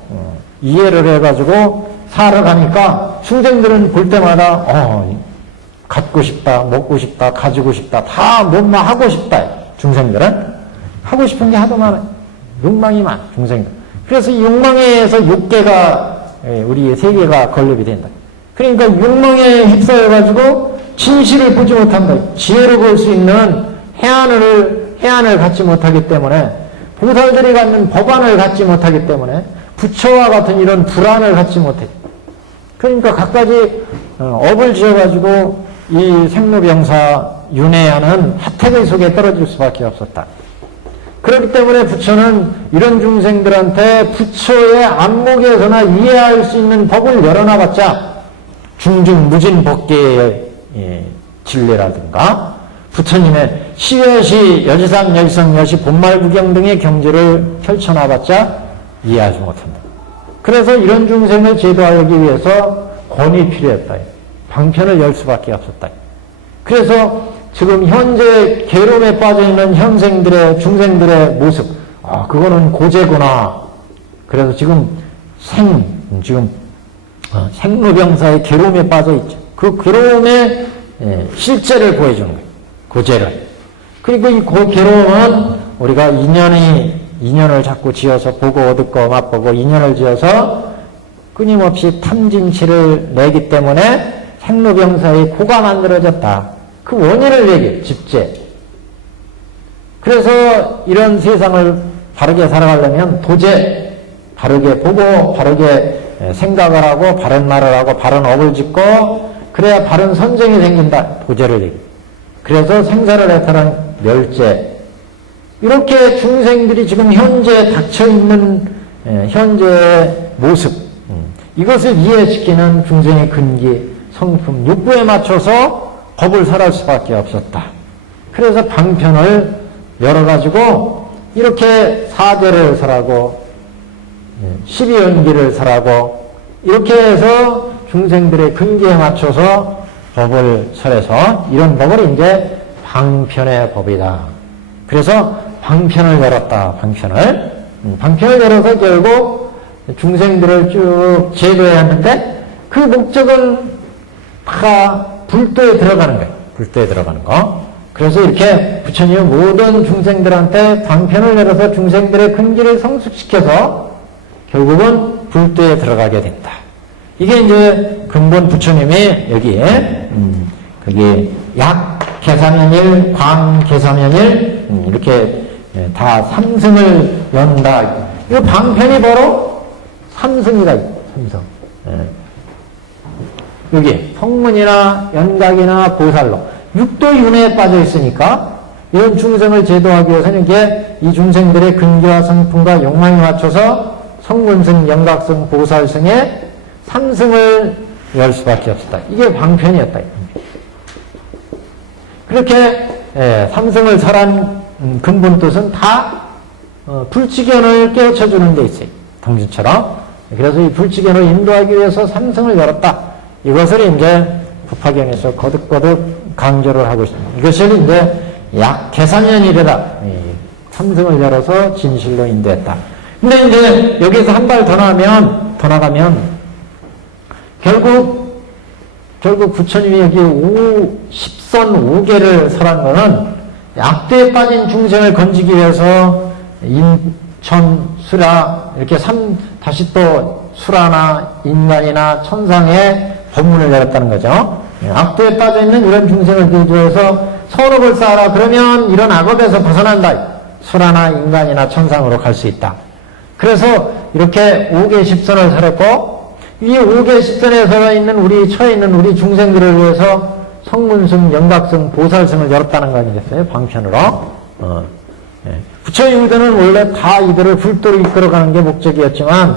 이해를 해가지고 살아가니까 중생들은 볼 때마다 갖고 싶다, 먹고 싶다, 가지고 싶다, 다 뭐만 하고 싶다. 중생들은 하고 싶은 게 하도 많아. 욕망이 많아, 중생들. 그래서 이 욕망에 의해서 욕계가 우리의 세계가 건립이 된다. 그러니까 욕망에 휩싸여가지고 진실을 보지 못한다. 지혜를 볼 수 있는 해안을 갖지 못하기 때문에, 보살들이 갖는 법안을 갖지 못하기 때문에, 부처와 같은 이런 불안을 갖지 못해. 그러니까 갖가지 업을 지어가지고 이 생로병사 윤회하는 핫택의 속에 떨어질 수밖에 없었다. 그렇기 때문에 부처는 이런 중생들한테 부처의 안목에서나 이해할 수 있는 법을 열어놔봤자 중중무진 법계의 진례라든가 부처님의 시여시 여지상 여지성 여시 본말구경 등의 경지를 펼쳐놔봤자 이해하지 못한다. 그래서 이런 중생을 제도하기 위해서 권이 필요했다. 방편을 열 수밖에 없었다. 그래서 지금 현재 괴로움에 빠져있는 중생들의 모습, 그거는 고제구나. 그래서 지금 생로병사의 괴로움에 빠져있죠. 그 괴로움의 실제를 보여주는 거예요. 고제를. 그리고 이 괴로움은 우리가 인연을 자꾸 지어서 보고 얻고 맛보고 인연을 지어서 끊임없이 탐진치를 내기 때문에 생로병사의 고가 만들어졌다. 그 원인을 얘기해, 집제. 그래서 이런 세상을 바르게 살아가려면 도제, 바르게 보고, 바르게 생각을 하고, 바른 말을 하고, 바른 업을 짓고, 그래야 바른 선정이 생긴다. 도제를 얘기해. 그래서 생사를 해탈한 멸제. 이렇게 중생들이 지금 현재 닥쳐있는 현재의 모습, 이것을 이해시키는 중생의 근기, 성품, 욕구에 맞춰서 법을 설할 수밖에 없었다. 그래서 방편을 열어가지고 이렇게 사제를 설하고 12연기를 설하고 이렇게 해서 중생들의 근기에 맞춰서 법을 설해서 이런 법을 이제 방편의 법이다. 그래서 방편을 열었다. 방편을 열어서 결국 중생들을 쭉 제도해야 하는데 그 목적은 다 불도에 들어가는 거예요. 불도에 들어가는 거. 그래서 이렇게 부처님은 모든 중생들한테 방편을 열어서 중생들의 근기를 성숙시켜서 결국은 불도에 들어가게 된다. 이게 이제 근본 부처님이 여기에 거기 약 개사면일, 광 개사면일 이렇게 다 삼승을 연다. 이 방편이 바로 삼승이다. 삼승. 여기 성문이나 연각이나 보살로 육도 윤회에 빠져 있으니까 이런 중생을 제도하기 위해서는 이게 이 중생들의 근기와 성품과 욕망에 맞춰서 성문승, 연각승, 보살승의 삼승을 열 수밖에 없었다. 이게 방편이었다. 그렇게 삼승을 설한 근본 뜻은 다 불치견을 깨우쳐주는 데 있어요. 당신처럼. 그래서 이 불치견을 인도하기 위해서 삼승을 열었다. 이것을 이제 법화경에서 거듭거듭 강조를 하고 있습니다. 이것을 이제 약 개사면이래다. 삼승을 열어서 진실로 인도했다. 근데 이제 여기서 한 발 더 나가면 결국 부처님이 여기 10선 5개를 설한 거는 약도에 빠진 중생을 건지기 위해서 인천, 수라 이렇게 다시 또 수라나 인간이나 천상의 법문을 열었다는 거죠. 악도에 빠져있는 이런 중생을 대조해서 선업을 쌓아라. 그러면 이런 악업에서 벗어난다. 수라나 인간이나 천상으로 갈 수 있다. 그래서 이렇게 5개 10선을 설했고 이 5개 10선에 처해 있는 우리 중생들을 위해서 성문승, 연각승, 보살승을 열었다는 거 아니겠어요? 방편으로. 부처의 의도는 원래 다 이들을 불도로 이끌어가는 게 목적이었지만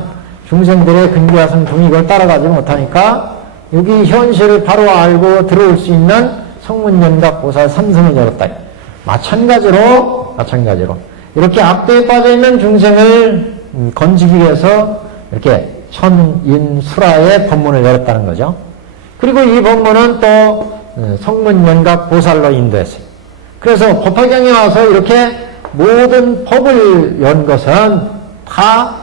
중생들의 근기와 성품이 이걸 따라가지 못하니까 여기 현실을 바로 알고 들어올 수 있는 성문, 연각, 보살 삼승을 열었다. 마찬가지로 이렇게 악도에 빠져있는 중생을 건지기 위해서 이렇게 천인 수라의 법문을 열었다는 거죠. 그리고 이 법문은 또 성문, 연각, 보살로 인도했어요. 그래서 법화경에 와서 이렇게 모든 법을 연 것은 다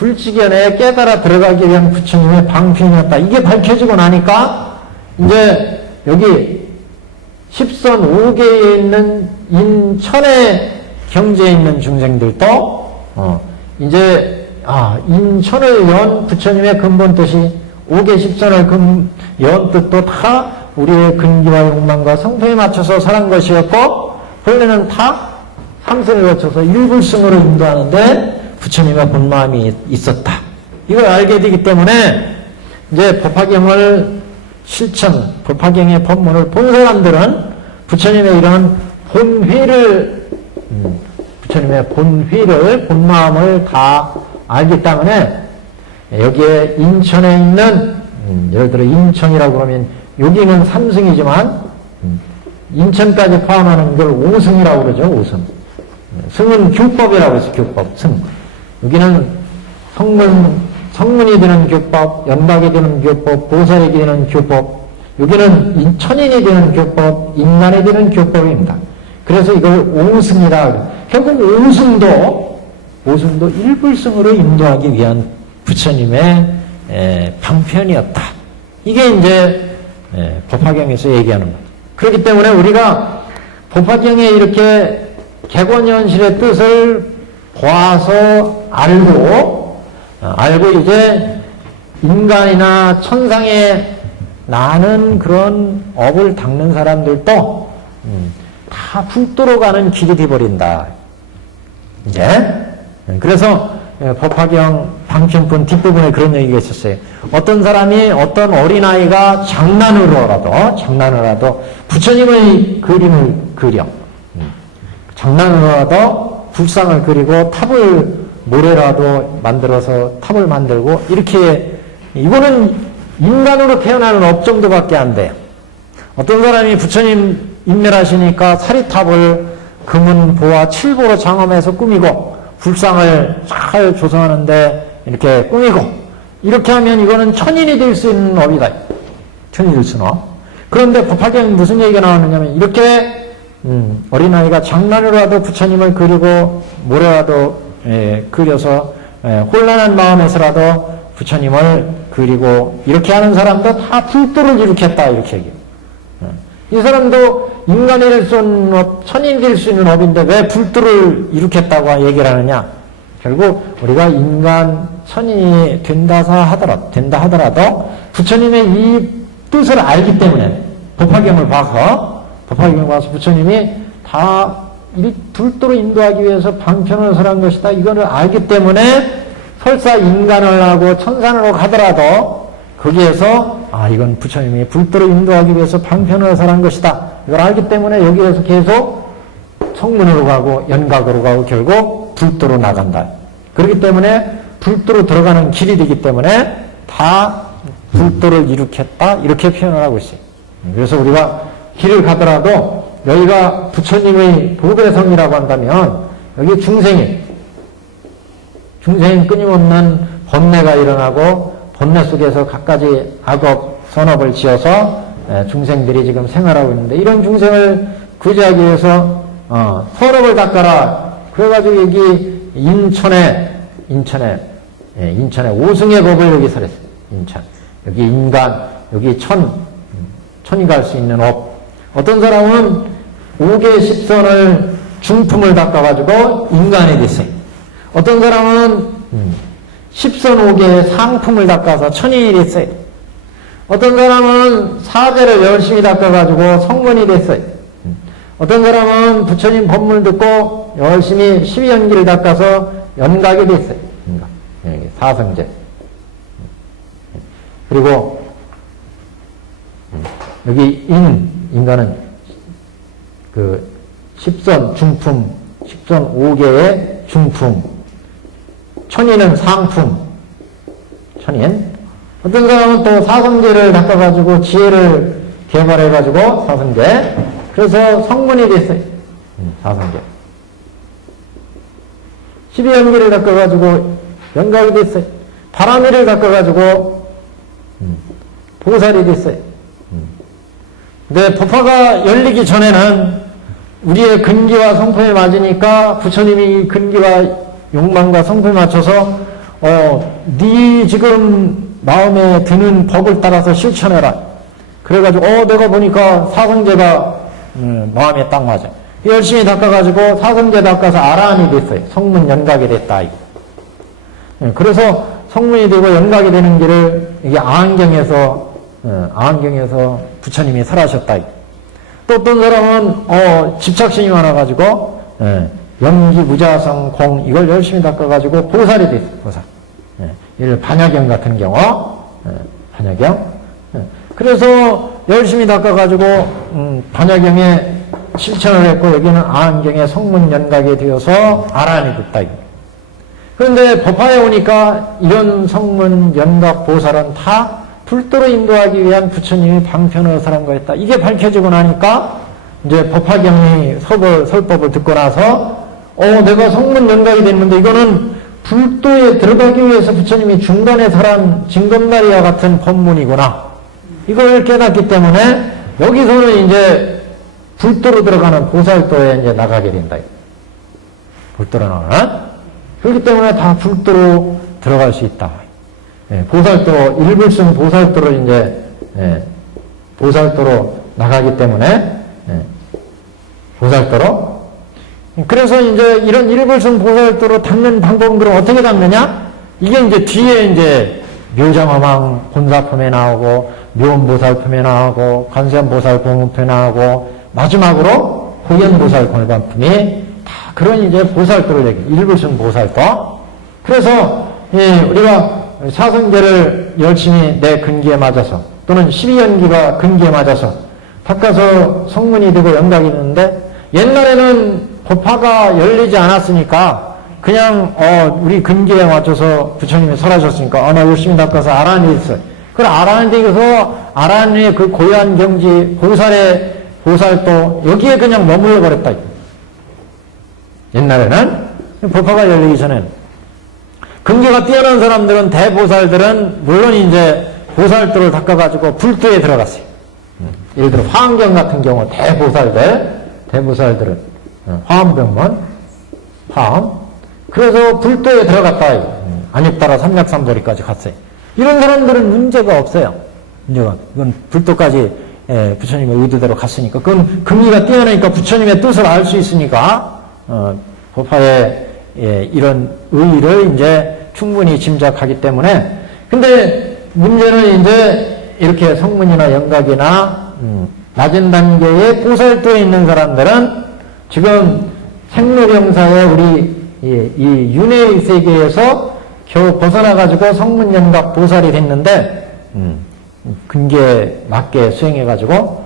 불지견에 깨달아 들어가기 위한 부처님의 방편이었다. 이게 밝혀지고 나니까 이제 여기 십선 5계에 있는 인천의 경지에 있는 중생들도 이제 인천을 연 부처님의 근본 뜻이 5계 십선을 연 뜻도 다 우리의 근기와 욕망과 성품에 맞춰서 살한 것이었고 본래는 다 삼선을 거쳐서 일불승으로 인도하는데 부처님의 본마음이 있었다. 이걸 알게 되기 때문에 이제 법화경을 실천, 법화경의 법문을 본 사람들은 부처님의 이런 본휘를 부처님의 본휘를 본마음을 다 알기 때문에 여기에 인천에 있는 예를 들어 인천이라고 그러면 여기는 삼승이지만 인천까지 포함하는 걸 오승이라고 그러죠. 오승. 승은 교법이라고 해서 교법, 승. 여기는 성문이 되는 교법, 연각이 되는 교법, 보살이 되는 교법, 여기는 천인이 되는 교법, 인간이 되는 교법입니다. 그래서 이걸 오승이라, 결국 오승도 일불승으로 인도하기 위한 부처님의 방편이었다. 이게 이제 법화경에서 얘기하는 것. 그렇기 때문에 우리가 법화경에 이렇게 객원현실의 뜻을 보아서 알고 이제 인간이나 천상에 나는 그런 업을 닦는 사람들도 다 불도로 가는 길이 되어버린다. 이제 그래서 법화경 방편품 뒷부분에 그런 얘기가 있었어요. 어떤 사람이 어떤 어린아이가 장난으로라도 부처님의 그림을 그려 장난으로라도 불상을 그리고 모래라도 만들어서 탑을 만들고 이렇게 이거는 인간으로 태어나는 업정도밖에 안 돼요. 어떤 사람이 부처님 인멸하시니까 사리탑을 금은 보와 칠보로 장엄해서 꾸미고 불상을 잘 조성하는데 이렇게 꾸미고 이렇게 하면 이거는 천인이 될 수 있는 업이다. 천인이 될 수는 업. 그런데 법화경에 무슨 얘기가 나오느냐면 이렇게 어린아이가 장난으로라도 부처님을 그리고 모래라도 그려서 혼란한 마음에서라도 부처님을 그리고 이렇게 하는 사람도 다 불도를 일으켰다 이렇게 얘기해요. 이 사람도 인간이 될 수 있는 업, 천인이 될 수 있는 업인데 왜 불도를 일으켰다고 얘기를 하느냐. 결국 우리가 인간 천인이 된다 하더라도 부처님의 이 뜻을 알기 때문에 법화경을 봐서 부처님이 다 불도로 인도하기 위해서 방편을 설한 것이다. 이거를 알기 때문에 설사 인간을 하고 천산으로 가더라도 거기에서 이건 부처님이 불도로 인도하기 위해서 방편을 설한 것이다. 이걸 알기 때문에 여기에서 계속 성문으로 가고 연각으로 가고 결국 불도로 나간다. 그렇기 때문에 불도로 들어가는 길이 되기 때문에 다 불도를 일으켰다. 이렇게 표현을 하고 있어요. 그래서 우리가 길을 가더라도 여기가 부처님의 보배성이라고 한다면 여기 중생이 끊임없는 번뇌가 일어나고 번뇌 속에서 갖가지 악업, 선업을 지어서 중생들이 지금 생활하고 있는데 이런 중생을 구제하기 위해서 선업을 닦아라. 그래가지고 여기 인천에 오승의 법을 여기 설했어요. 인천. 여기 인간, 여기 천이 갈 수 있는 업. 어떤 사람은 5개 십선을 중품을 닦아가지고 인간이 됐어요. 어떤 사람은 10선 5개의 상품을 닦아서 천인이 됐어요. 어떤 사람은 4배를 열심히 닦아가지고 성문이 됐어요. 어떤 사람은 부처님 법문을 듣고 열심히 12연기를 닦아서 연각이 됐어요. 사성제. 그리고 여기 인간은 그 10선 중품, 10선 5개의 중품, 천인은 상품, 천인. 어떤 사람은 또 사성제를 닦아가지고 지혜를 개발해가지고 사성제. 그래서 성문이 됐어요. 사성제. 12연기를 닦아가지고 연각이 됐어요. 바람이를 닦아가지고 보살이 됐어요. 근데 법화가 열리기 전에는 우리의 근기와 성품에 맞으니까 부처님이 근기와 욕망과 성품에 맞춰서 네 지금 마음에 드는 법을 따라서 실천해라. 그래가지고, 내가 보니까 사성제가, 마음에 딱 맞아. 열심히 닦아가지고 사성제 닦아서 아라한이 됐어요. 성문 연각이 됐다. 그래서 성문이 되고 연각이 되는 길을 이게 아한경에서 부처님이 설하셨다. 또 어떤 사람은 집착심이 많아가지고 연기 무자성 공 이걸 열심히 닦아가지고 보살이 됐어요. 보살. 이를 반야경 같은 경우 반야경. 그래서 열심히 닦아가지고 반야경에 실천을 했고 여기는 아한경에 성문 연각이 되어서 아라한이 됐다. 그런데 법화에 오니까 이런 성문 연각 보살은 다 불도로 인도하기 위한 부처님이 방편을 설한 거였다. 이게 밝혀지고 나니까 이제 법화경이 설법을 듣고 나서 내가 성문 연각이 됐는데 이거는 불도에 들어가기 위해서 부처님이 중간에 설한 징검다리와 같은 법문이구나. 이걸 깨닫기 때문에 여기서는 이제 불도로 들어가는 보살도에 이제 나가게 된다. 불도로 나가는. 그렇기 때문에 다 불도로 들어갈 수 있다. 보살도, 일불승 보살도로 이제, 보살도로 나가기 때문에, 보살도로. 그래서 이제 이런 일불승 보살도로 닦는 방법은 그럼 어떻게 닦느냐? 이게 이제 뒤에 이제 묘장화망 본사품에 나오고, 묘원보살품에 나오고, 관세음보살 보문품에 나오고, 마지막으로 고연보살 골반품이 다 그런 이제 보살도를 얘기, 일불승 보살도. 그래서 우리가 사성제를 열심히 내 근기에 맞아서 또는 12연기가 근기에 맞아서 닦아서 성문이 되고 연각이 되는데 옛날에는 법화가 열리지 않았으니까 그냥 우리 근기에 맞춰서 부처님이 설하셨으니까 나 열심히 닦아서 아라한이 됐어요. 그 아라한이 되어서 아라한의 그 고유한 경지 보살의 보살도 여기에 그냥 머물러 버렸다. 옛날에는 법화가 열리기 전에는 근기가 뛰어난 사람들은 대보살들은 물론 이제 보살도를 닦아가지고 불도에 들어갔어요. 예를 들어 화엄경 같은 경우 대보살들은 화엄병문 화엄 그래서 불도에 들어갔다. 안익따라 삼약삼도리까지 갔어요. 이런 사람들은 문제가 없어요. 문제가 이건 불도까지 부처님의 의도대로 갔으니까 그건 근기가 뛰어나니까 부처님의 뜻을 알 수 있으니까 법화의 이런 의의를 이제 충분히 짐작하기 때문에 근데 문제는 이제 이렇게 성문이나 연각이나 낮은 단계의 보살도에 있는 사람들은 지금 생로병사의 우리 이 윤회의 세계에서 겨우 벗어나가지고 성문 연각 보살이 됐는데 근기에 맞게 수행해가지고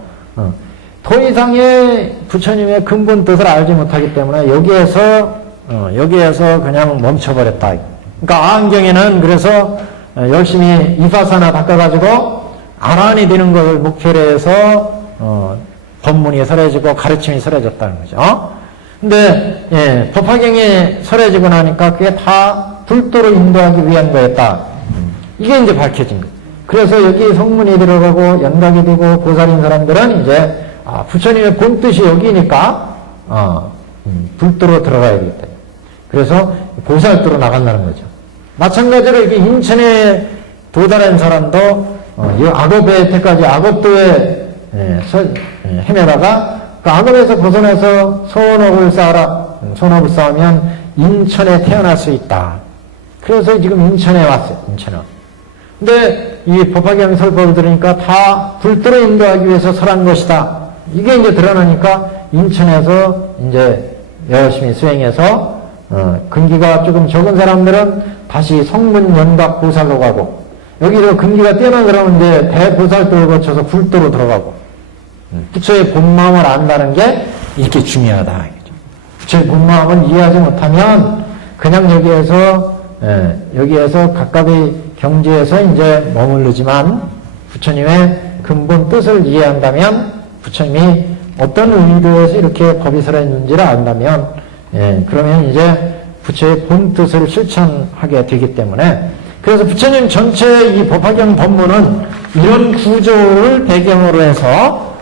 더 이상의 부처님의 근본 뜻을 알지 못하기 때문에 여기에서 그냥 멈춰버렸다. 그러니까 아한경에는 그래서 열심히 이파사나 닦아가지고 아라한이 되는 것을 목표로 해서 법문이 설해지고 가르침이 설해졌다는 거죠. 근데 법화경이 설해지고 나니까 그게 다 불도로 인도하기 위한 거였다. 이게 이제 밝혀진 거예요. 그래서 여기 성문이 들어가고 연각이 되고 보살인 사람들은 이제 부처님의 본뜻이 여기니까 불도로 들어가야 되겠다. 그래서 보살도로 나간다는 거죠. 마찬가지로 이렇게 인천에 도달한 사람도 이 악업의 때까지 악업도에 헤매다가 그 악업에서 벗어나서 소원업을 쌓아라. 소원업을 쌓으면 인천에 태어날 수 있다. 그래서 지금 인천에 왔어요. 인천에. 근데 이 법화경 설법을 들으니까 다 불도로 인도하기 위해서 설한 것이다. 이게 이제 드러나니까 인천에서 이제 열심히 수행해서 근기가 조금 적은 사람들은 다시 성문 연각 보살로 가고 여기서 근기가 뛰어난 사람은 이제 대보살도를 거쳐서 불도로 들어가고 부처의 본마음을 안다는 게 이렇게 중요하다. 부처의 본마음을 이해하지 못하면 그냥 여기에서 각각의 경지에서 이제 머무르지만 부처님의 근본 뜻을 이해한다면 부처님이 어떤 의도에서 이렇게 법이 설했는지를 안다면 그러면 이제 부처의 본 뜻을 실천하게 되기 때문에 그래서 부처님 전체 이 법화경 법문은 이런 구조를 배경으로 해서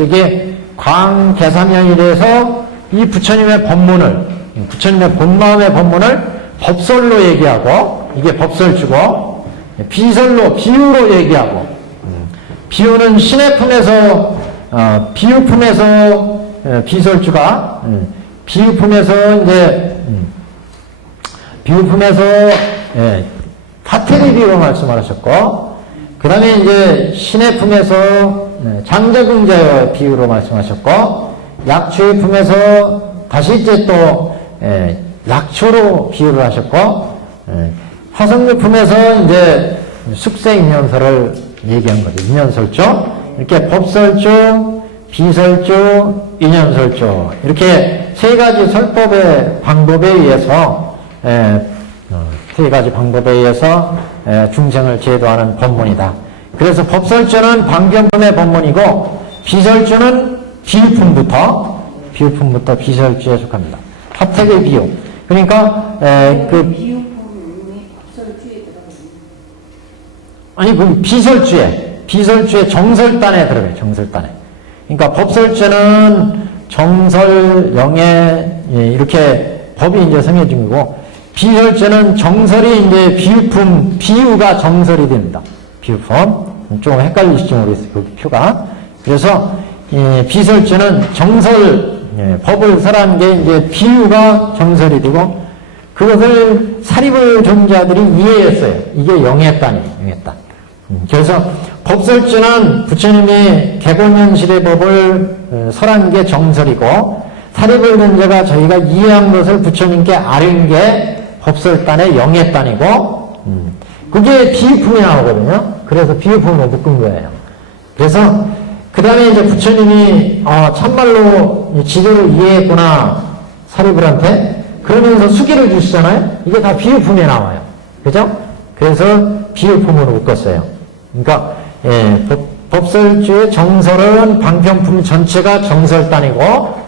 이게 광계사명이 돼서 이 부처님의 법문을 부처님의 본마음의 법문을 법설로 얘기하고, 이게 법설주고, 비설로, 비유로 얘기하고, 비유는 신의 품에서, 비유품에서 비설주가, 비유품에서 이제, 비유품에서 파테리 비유로 말씀하셨고, 그 다음에 이제 신의 품에서 장자궁자의 비유로 말씀하셨고, 약초의 품에서 다시 이제 또 약초로 비유를 하셨고, 화석류 품에서 이제 숙세인연설을 얘기한 거죠. 인연설조. 이렇게 법설조, 비설조, 인연설조. 이렇게 세 가지 설법의 방법에 의해서, 세 가지 방법에 의해서 중생을 제도하는 법문이다. 그래서 법설조는 방견품의 법문이고, 비설조는 비유품부터 비설주에 속합니다. 화택의 비유. 그러니까, 아니, 그 비설주에 정설단에 들어가요, 정설단에. 그러니까 법설주는 정설, 영예, 이렇게 법이 이제 정해진 거고, 비설주는 정설이 이제 비유가 정설이 됩니다. 비유품. 좀 헷갈리실지 모르겠어요, 그 표가. 그래서, 비설주는 정설, 법을 설한 게 이제 비유가 정설이 되고, 그것을 사립을 존자들이 이해했어요. 이게 영예단이에요, 영예단. 그래서 법설주는 부처님이 개본현실의 법을 설한 게 정설이고, 사립을 존자가 저희가 이해한 것을 부처님께 아뢰는 게 법설단의 영예단이고, 그게 비유품이 나오거든요. 그래서 비유품으로 묶은 거예요. 그래서 그 다음에 이제 부처님이 참말로 지도를 이해했구나, 사리불한테. 그러면서 수기를 주시잖아요. 이게 다 비유품에 나와요. 그죠? 그래서 비유품으로 묶었어요. 그러니까 법설주의 정설은 방편품 전체가 정설단이고,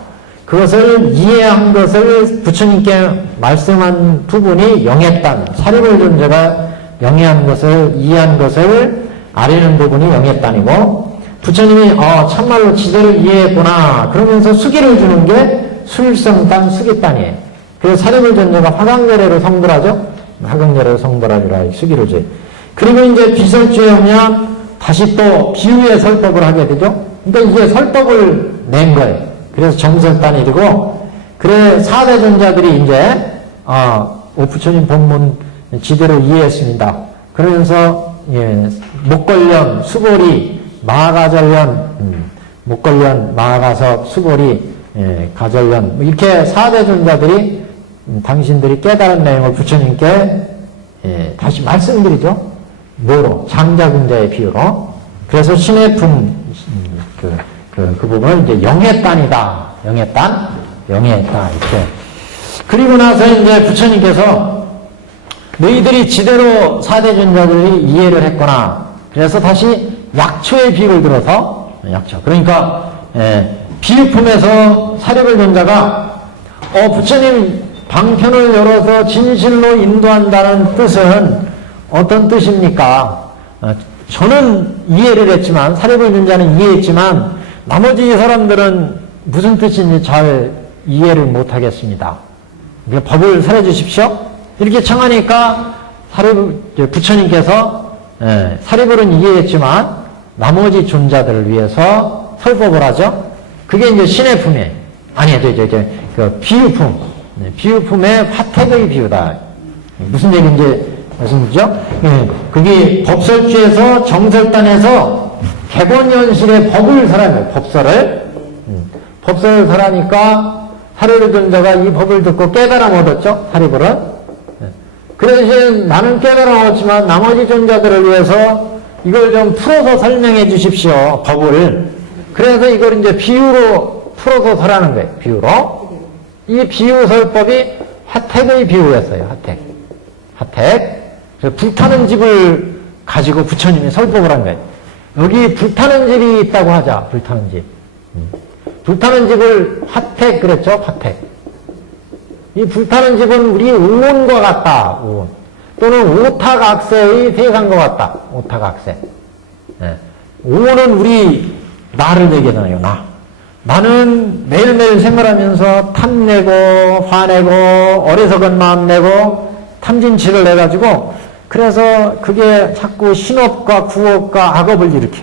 그것을 이해한 것을 부처님께 말씀한 부분이 영예단, 사리불 존재가 영예한 것을, 이해한 것을 아뢰는 부분이 영예단이고, 부처님이 참말로 지도를 이해했구나 그러면서 수기를 주는 게 수일성단, 수기단이에요. 그래서 사리불 존재가 화강제례로 성불하죠. 화강제례로 성불하리라 수기를 줘요. 그리고 이제 비설주에 오면 다시 또 비유의 설법을 하게 되죠. 그러니까 이게 설법을 낸 거예요. 그래서 정설단이고, 그래 사대 존자들이 이제 부처님 본문 지대로 이해했습니다. 그러면서 목걸련, 수고리, 마가전련, 목걸련, 마가석, 수고리, 가전련, 이렇게 사대 존자들이 당신들이 깨달은 내용을 부처님께 다시 말씀드리죠. 뭐로? 장자궁자의 비유로. 그래서 신의 품, 그 부분은 이제 영예단이다. 영예단, 이렇게. 그리고 나서 이제 부처님께서 너희들이 지대로 사대 존자들이 이해를 했구나. 그래서 다시 약초의 비유를 들어서, 약초. 그러니까, 비유품에서 사리불 존자가, 부처님 방편을 열어서 진실로 인도한다는 뜻은 어떤 뜻입니까? 저는 이해를 했지만, 사리불 존자는 이해했지만, 나머지 사람들은 무슨 뜻인지 잘 이해를 못하겠습니다. 법을 설해주십시오. 이렇게 청하니까 부처님께서 사리불은 이해했지만 나머지 존자들을 위해서 설법을 하죠. 그게 이제 신의 품이에요. 아니, 그 비유품. 비유품의 화택의 비유다. 무슨 얘기인지 말씀드리죠? 그게 법설주에서 정설단에서 개본현실의 법을 설한 거예요. 법설을 설하니까 사리불 존자가 이 법을 듣고 깨달음 얻었죠. 사리불은. 그래서 이제 나는 깨달음 얻었지만 나머지 존자들을 위해서 이걸 좀 풀어서 설명해 주십시오. 법을. 그래서 이걸 이제 비유로 풀어서 설하는 거예요. 비유로. 이 비유설법이 화택의 비유였어요. 화택. 그래서 불타는 집을 가지고 부처님이 설법을 한 거예요. 여기 불타는 집이 있다고 하자. 불타는 집. 불타는 집을 화택 그랬죠. 화택. 이 불타는 집은 우리 우온과 같다. 우온. 또는 오타각세의 세상과 같다. 오타각세. 우온은 우리 나를 얘기하잖아요. 나는 매일매일 생활하면서 탐내고 화내고 어리석은 마음 내고 탐진치를 해가지고 그래서 그게 자꾸 신업과 구업과 악업을 일으켜.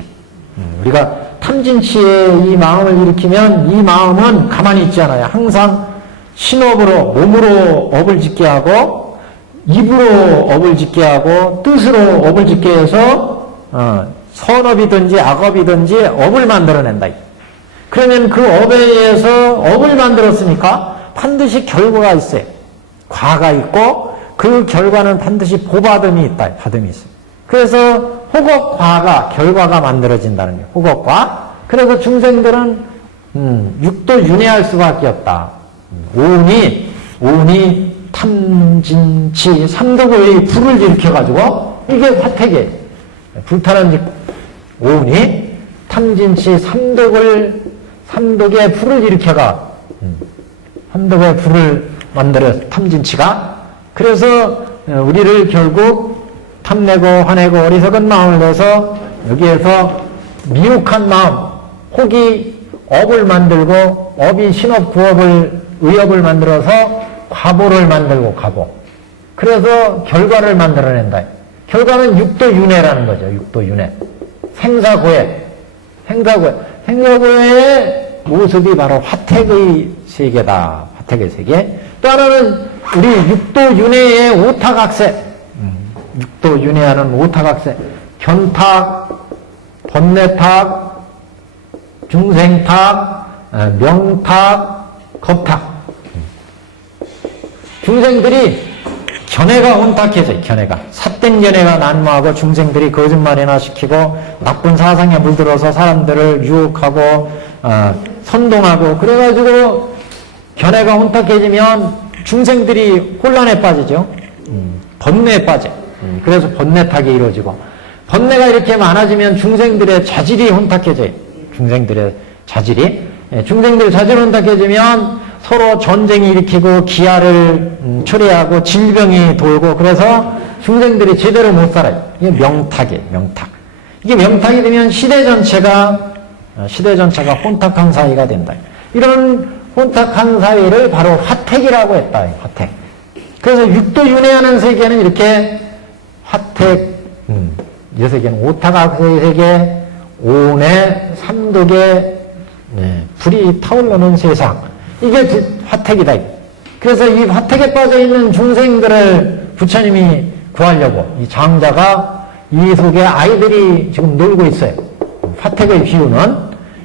우리가 탐진치의 이 마음을 일으키면 이 마음은 가만히 있지 않아요. 항상 신업으로 몸으로 업을 짓게 하고 입으로 업을 짓게 하고 뜻으로 업을 짓게 해서 선업이든지 악업이든지 업을 만들어낸다. 그러면 그 업에 의해서 업을 만들었으니까 반드시 결과가 있어요. 과가 있고 그 결과는 반드시 보받음이 있다. 받음이 있어요. 그래서 호겁과가 결과가 만들어진다는 거예요. 호겁과. 그래서 중생들은 육도 윤회할 수밖에 없다. 오운이 탐진치 삼덕의 불을 일으켜가지고 이게 화택이에요. 불타는 오운이 탐진치 삼덕의 불을 일으켜가 삼덕의 불을 만들어 탐진치가. 그래서 우리를 결국 탐내고 화내고 어리석은 마음을 내서 여기에서 미혹한 마음, 혹이 업을 만들고 업이 신업 구업을 의업을 만들어서 과보를 만들고 과보. 그래서 결과를 만들어낸다. 결과는 육도윤회라는 거죠. 육도윤회. 생사고해의 모습이 바로 화택의 세계다. 화택의 세계. 또 하나는 우리 육도윤회의 오타각세. 육도윤회하는 오타각세. 견탁, 번뇌탁, 중생탁, 명탁, 겁탁. 중생들이 견해가 혼탁해져요. 견해가. 삿된 견해가 난무하고 중생들이 거짓말이나 시키고 나쁜 사상에 물들어서 사람들을 유혹하고 선동하고 그래가지고 견해가 혼탁해지면 중생들이 혼란에 빠지죠. 번뇌에 빠져. 그래서 번뇌탁이 이루어지고 번뇌가 이렇게 많아지면 중생들의 자질이 혼탁해져요. 중생들의 자질이 혼탁해지면 서로 전쟁이 일으키고 기아를 초래하고 질병이 돌고 그래서 중생들이 제대로 못 살아요. 이게 명탁이에요. 명탁. 이게 명탁이 되면 시대 전체가 혼탁한 사회가 된다. 이런 혼탁한 사회를 바로 화택이라고 했다. 화택. 그래서 육도윤회하는 세계는 이렇게 화택, 이 세계는 오타각의 세계, 오온의 삼독의 불이 타오르는 세상. 이게 화택이다. 그래서 이 화택에 빠져있는 중생들을 부처님이 구하려고 이 장자가 이 속에 아이들이 지금 놀고 있어요. 화택의 비유는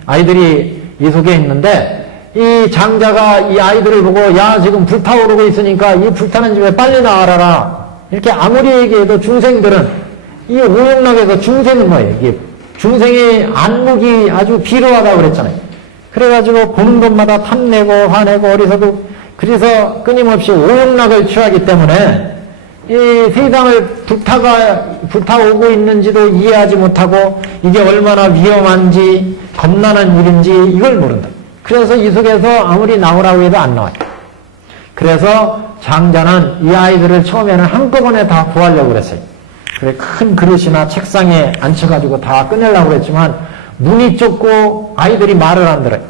아이들이 이 속에 있는데 이 장자가 이 아이들을 보고 야 지금 불타오르고 있으니까 이 불타는 집에 빨리 나와라 이렇게 아무리 얘기해도 중생들은 이 오용락에서 중생은 뭐예요? 이게 중생의 안목이 아주 비루하다고 그랬잖아요. 그래가지고 보는 것마다 탐내고 화내고 어리석고 그래서 끊임없이 오용락을 취하기 때문에 이 세상을 불타오고 있는지도 이해하지 못하고 이게 얼마나 위험한지 겁나는 일인지 이걸 모른다. 그래서 이 속에서 아무리 나오라고 해도 안 나와요. 그래서 장자는 이 아이들을 처음에는 한꺼번에 다 구하려고 그랬어요. 그래 큰 그릇이나 책상에 앉혀가지고 다 꺼내려고 그랬지만 문이 좁고 아이들이 말을 안 들어요.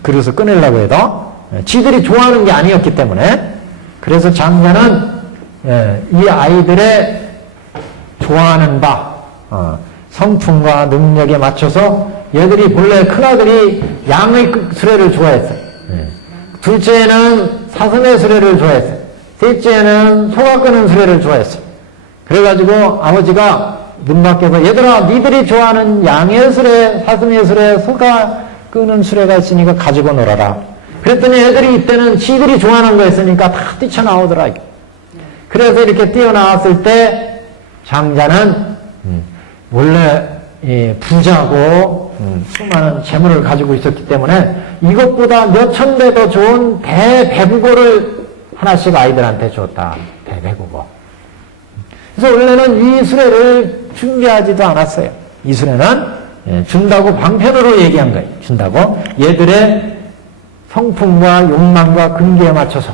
그래서 꺼내려고 해도 지들이 좋아하는 게 아니었기 때문에 그래서 장자는 이 아이들의 좋아하는 바 성품과 능력에 맞춰서 얘들이 본래 큰아들이 양의 수레를 좋아했어요. 둘째는 사슴의 수레를 좋아했어요. 셋째는 소가 끄는 수레를 좋아했어요. 그래가지고 아버지가 문 밖에서 얘들아 니들이 좋아하는 양의 수레, 사슴의 수레, 소가 끄는 수레가 있으니까 가지고 놀아라. 그랬더니 애들이 이때는 지들이 좋아하는 거 있으니까 다 뛰쳐나오더라. 그래서 이렇게 뛰어나왔을 때 장자는 원래 부자고 수많은 재물을 가지고 있었기 때문에 이것보다 몇천 배 더 좋은 대배구고를 하나씩 아이들한테 줬다. 대배구고. 그래서 원래는 이 수레를 준비하지도 않았어요. 이 수레는 준다고 방편으로 얘기한 거예요. 준다고. 얘들의 성품과 욕망과 근기에 맞춰서.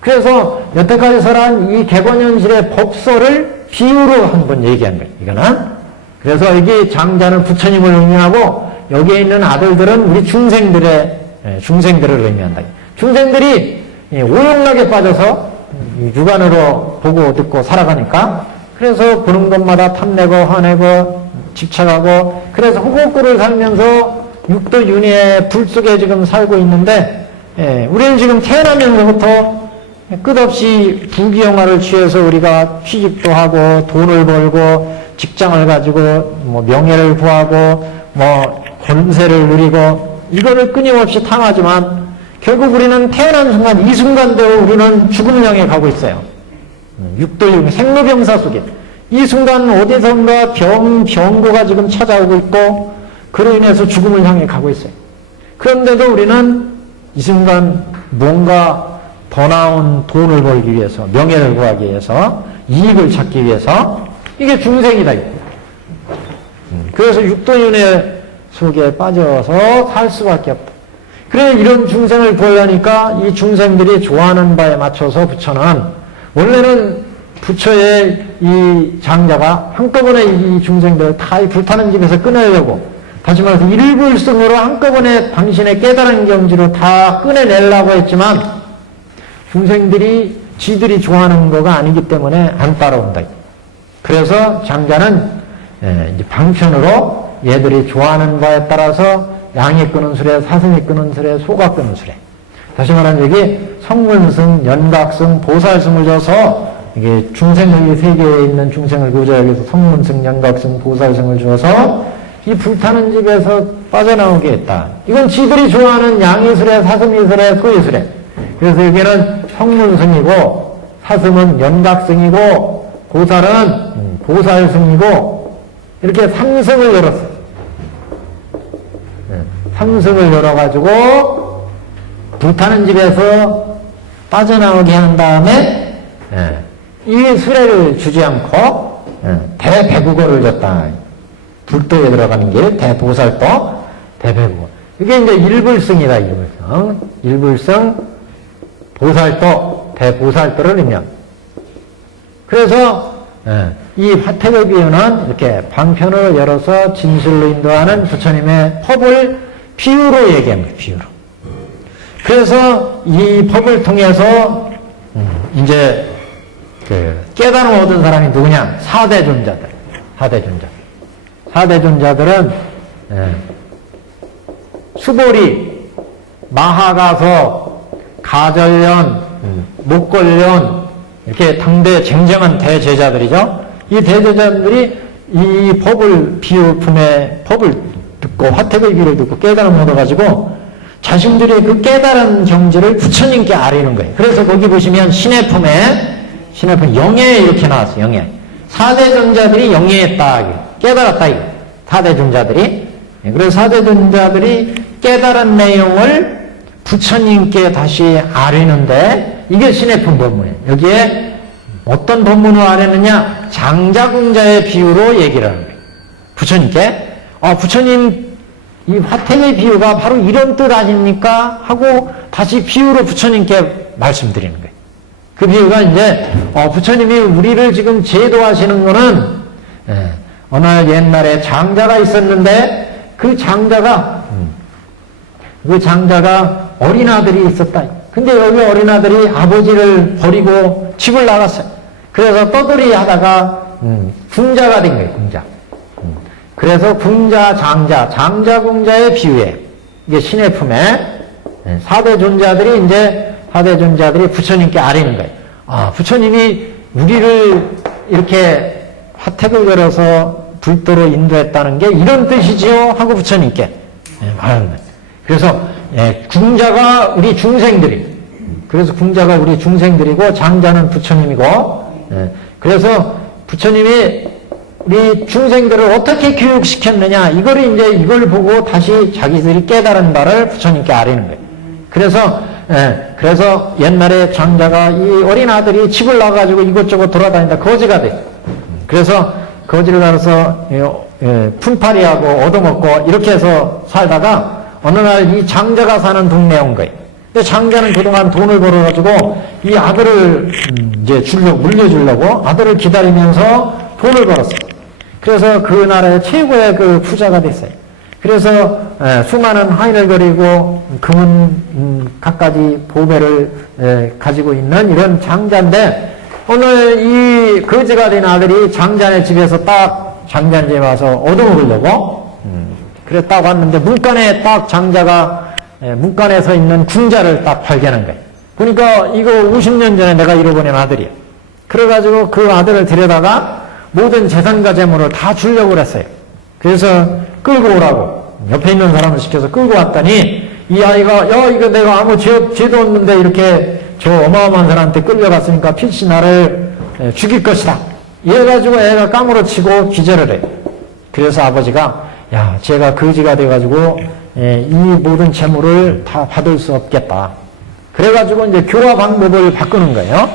그래서 여태까지 설한 이 객원현실의 법소를 비유로 한번 얘기한 거예요. 이거는. 그래서 여기 장자는 부처님을 의미하고 여기에 있는 아들들은 우리 중생들을 의미한다. 중생들이 오용락에 빠져서 육안으로 보고 듣고 살아가니까 그래서 보는 것마다 탐내고 화내고 집착하고 그래서 호국구를 살면서 육도 윤회의 불 속에 지금 살고 있는데 우리는 지금 태어나면서부터 끝없이 부귀영화를 취해서 우리가 취직도 하고 돈을 벌고 직장을 가지고 뭐 명예를 구하고 뭐 권세를 누리고 이거를 끊임없이 탐하지만 결국 우리는 태어난 순간 이 순간대로 우리는 죽음을 향해 가고 있어요. 육도육 생로병사 속에 이 순간 어디선가 병고가 지금 찾아오고 있고 그로 인해서 죽음을 향해 가고 있어요. 그런데도 우리는 이 순간 뭔가 더 나은 돈을 벌기 위해서 명예를 구하기 위해서 이익을 찾기 위해서 이게 중생이다. 그래서 육도윤회 속에 빠져서 살 수밖에 없다. 그래 이런 중생을 구하려니까 이 중생들이 좋아하는 바에 맞춰서 부처는 원래는 부처의 이 장자가 한꺼번에 이 중생들을 다 이 불타는 집에서 끊으려고 다시 말해서 일불승으로 한꺼번에 당신의 깨달은 경지로 다 끊어내려고 했지만 중생들이 지들이 좋아하는 거가 아니기 때문에 안 따라온다. 그래서 장자는 이제 방편으로 얘들이 좋아하는 바에 따라서 양이 끄는 수레, 사슴이 끄는 수레, 소가 끄는 수레. 다시 말하면 여기 성문승, 연각승, 보살승을 줘서 이게 중생의 세계에 있는 중생을 구조하기 위해서 성문승, 연각승, 보살승을 주어서 이 불타는 집에서 빠져나오게 했다. 이건 지들이 좋아하는 양의 수레, 사슴의 수레, 소의 수레. 그래서 여기는 성문승이고 사슴은 연각승이고 보살은 보살승이고 이렇게 삼승을 열었어요. 삼승을 열어가지고 불타는 집에서 빠져나오게 한 다음에 이 수레를 주지 않고 대배국어를 줬다. 불도에 들어가는 길 대보살도 대배국어. 이게 이제 일불승이다. 일불승. 일불승 보살도 대보살도를 의미합니다. 그래서 이 화택의 비유는 이렇게 방편으로 열어서 진실로 인도하는 부처님의 법을 비유로 얘기합니다. 비유로. 그래서 이 법을 통해서 이제 그 깨달음 얻은 사람이 누구냐? 사대존자들. 사대존자들은 수보리, 마하가서, 가절련, 목걸련 이렇게 당대 쟁쟁한 대제자들이죠. 이 대제자들이 이 법을 비유품의 법을 듣고 화택의 비유를 듣고 깨달음 얻어가지고 자신들의 그 깨달은 경지를 부처님께 아뢰는 거예요. 그래서 거기 보시면 신의 품에 영예 이렇게 나왔어요. 영예. 사대존자들이 영예했다. 깨달았다. 사대존자들이. 그래서 사대존자들이 깨달은 내용을 부처님께 다시 아뢰는데 이게 신의 품 법문이에요. 여기에 어떤 법문을 아뢰느냐? 장자궁자의 비유로 얘기를 하는 거예요. 부처님께. 부처님 이 화택의 비유가 바로 이런 뜻 아닙니까? 하고 다시 비유로 부처님께 말씀드리는 거예요. 그 비유가 이제 부처님이 우리를 지금 제도하시는 거는 어느 옛날에 장자가 있었는데 그 장자가 어린아들이 있었다. 근데 여기 어린아들이 아버지를 버리고 집을 나갔어요. 그래서 떠돌이 하다가 궁자가 된 거예요. 궁자. 그래서 궁자, 장자궁자의 비유에 이게 신의 품에 사대존자들이 부처님께 아뢰는 거예요. 부처님이 우리를 이렇게 화택을 열어서 불도로 인도했다는 게 이런 뜻이지요? 하고 부처님께 말하는 거예요. 그래서 궁자가 우리 중생들이, 그래서 궁자가 우리 중생들이고 장자는 부처님이고, 그래서 부처님이 우리 중생들을 어떻게 교육시켰느냐, 이걸 보고 다시 자기들이 깨달은 바를 부처님께 아뢰는 거예요. 그래서 옛날에 장자가 이 어린 아들이 집을 나가지고 이것저것 돌아다니다 거지가 됐어요. 그래서 거지를 가서 품팔이하고 얻어먹고 이렇게 해서 살다가 어느 날 이 장자가 사는 동네에 온 거예요. 근데 장자는 그동안 돈을 벌어가지고 이 아들을 이제 물려주려고 아들을 기다리면서 돈을 벌었어요. 그래서 그 나라의 최고의 그 부자가 됐어요. 그래서 수많은 하인을 거리고 금은 갖가지 보배를 가지고 있는 이런 장자인데 오늘 이 거지가 된 아들이 장자네 집에서 딱 장자네 집에 와서 얻어먹으려고 그래 딱 왔는데 문간에 딱 장자가 문간에 서 있는 궁자를 딱 발견한 거예요. 보니까 이거 50년 전에 내가 잃어버린 아들이야. 그래가지고 그 아들을 데려다가 모든 재산과 재물을 다 주려고 그랬어요. 그래서 끌고 오라고 옆에 있는 사람을 시켜서 끌고 왔더니 이 아이가 야 이거 내가 아무 죄도 없는데 이렇게 저 어마어마한 사람한테 끌려갔으니까 필시 나를 죽일 것이다. 이래가지고 애가 까무러치고 기절을 해요. 그래서 아버지가 야 쟤가 거지가 돼가지고 이 모든 재물을 다 받을 수 없겠다. 그래가지고 이제 교화 방법을 바꾸는 거예요.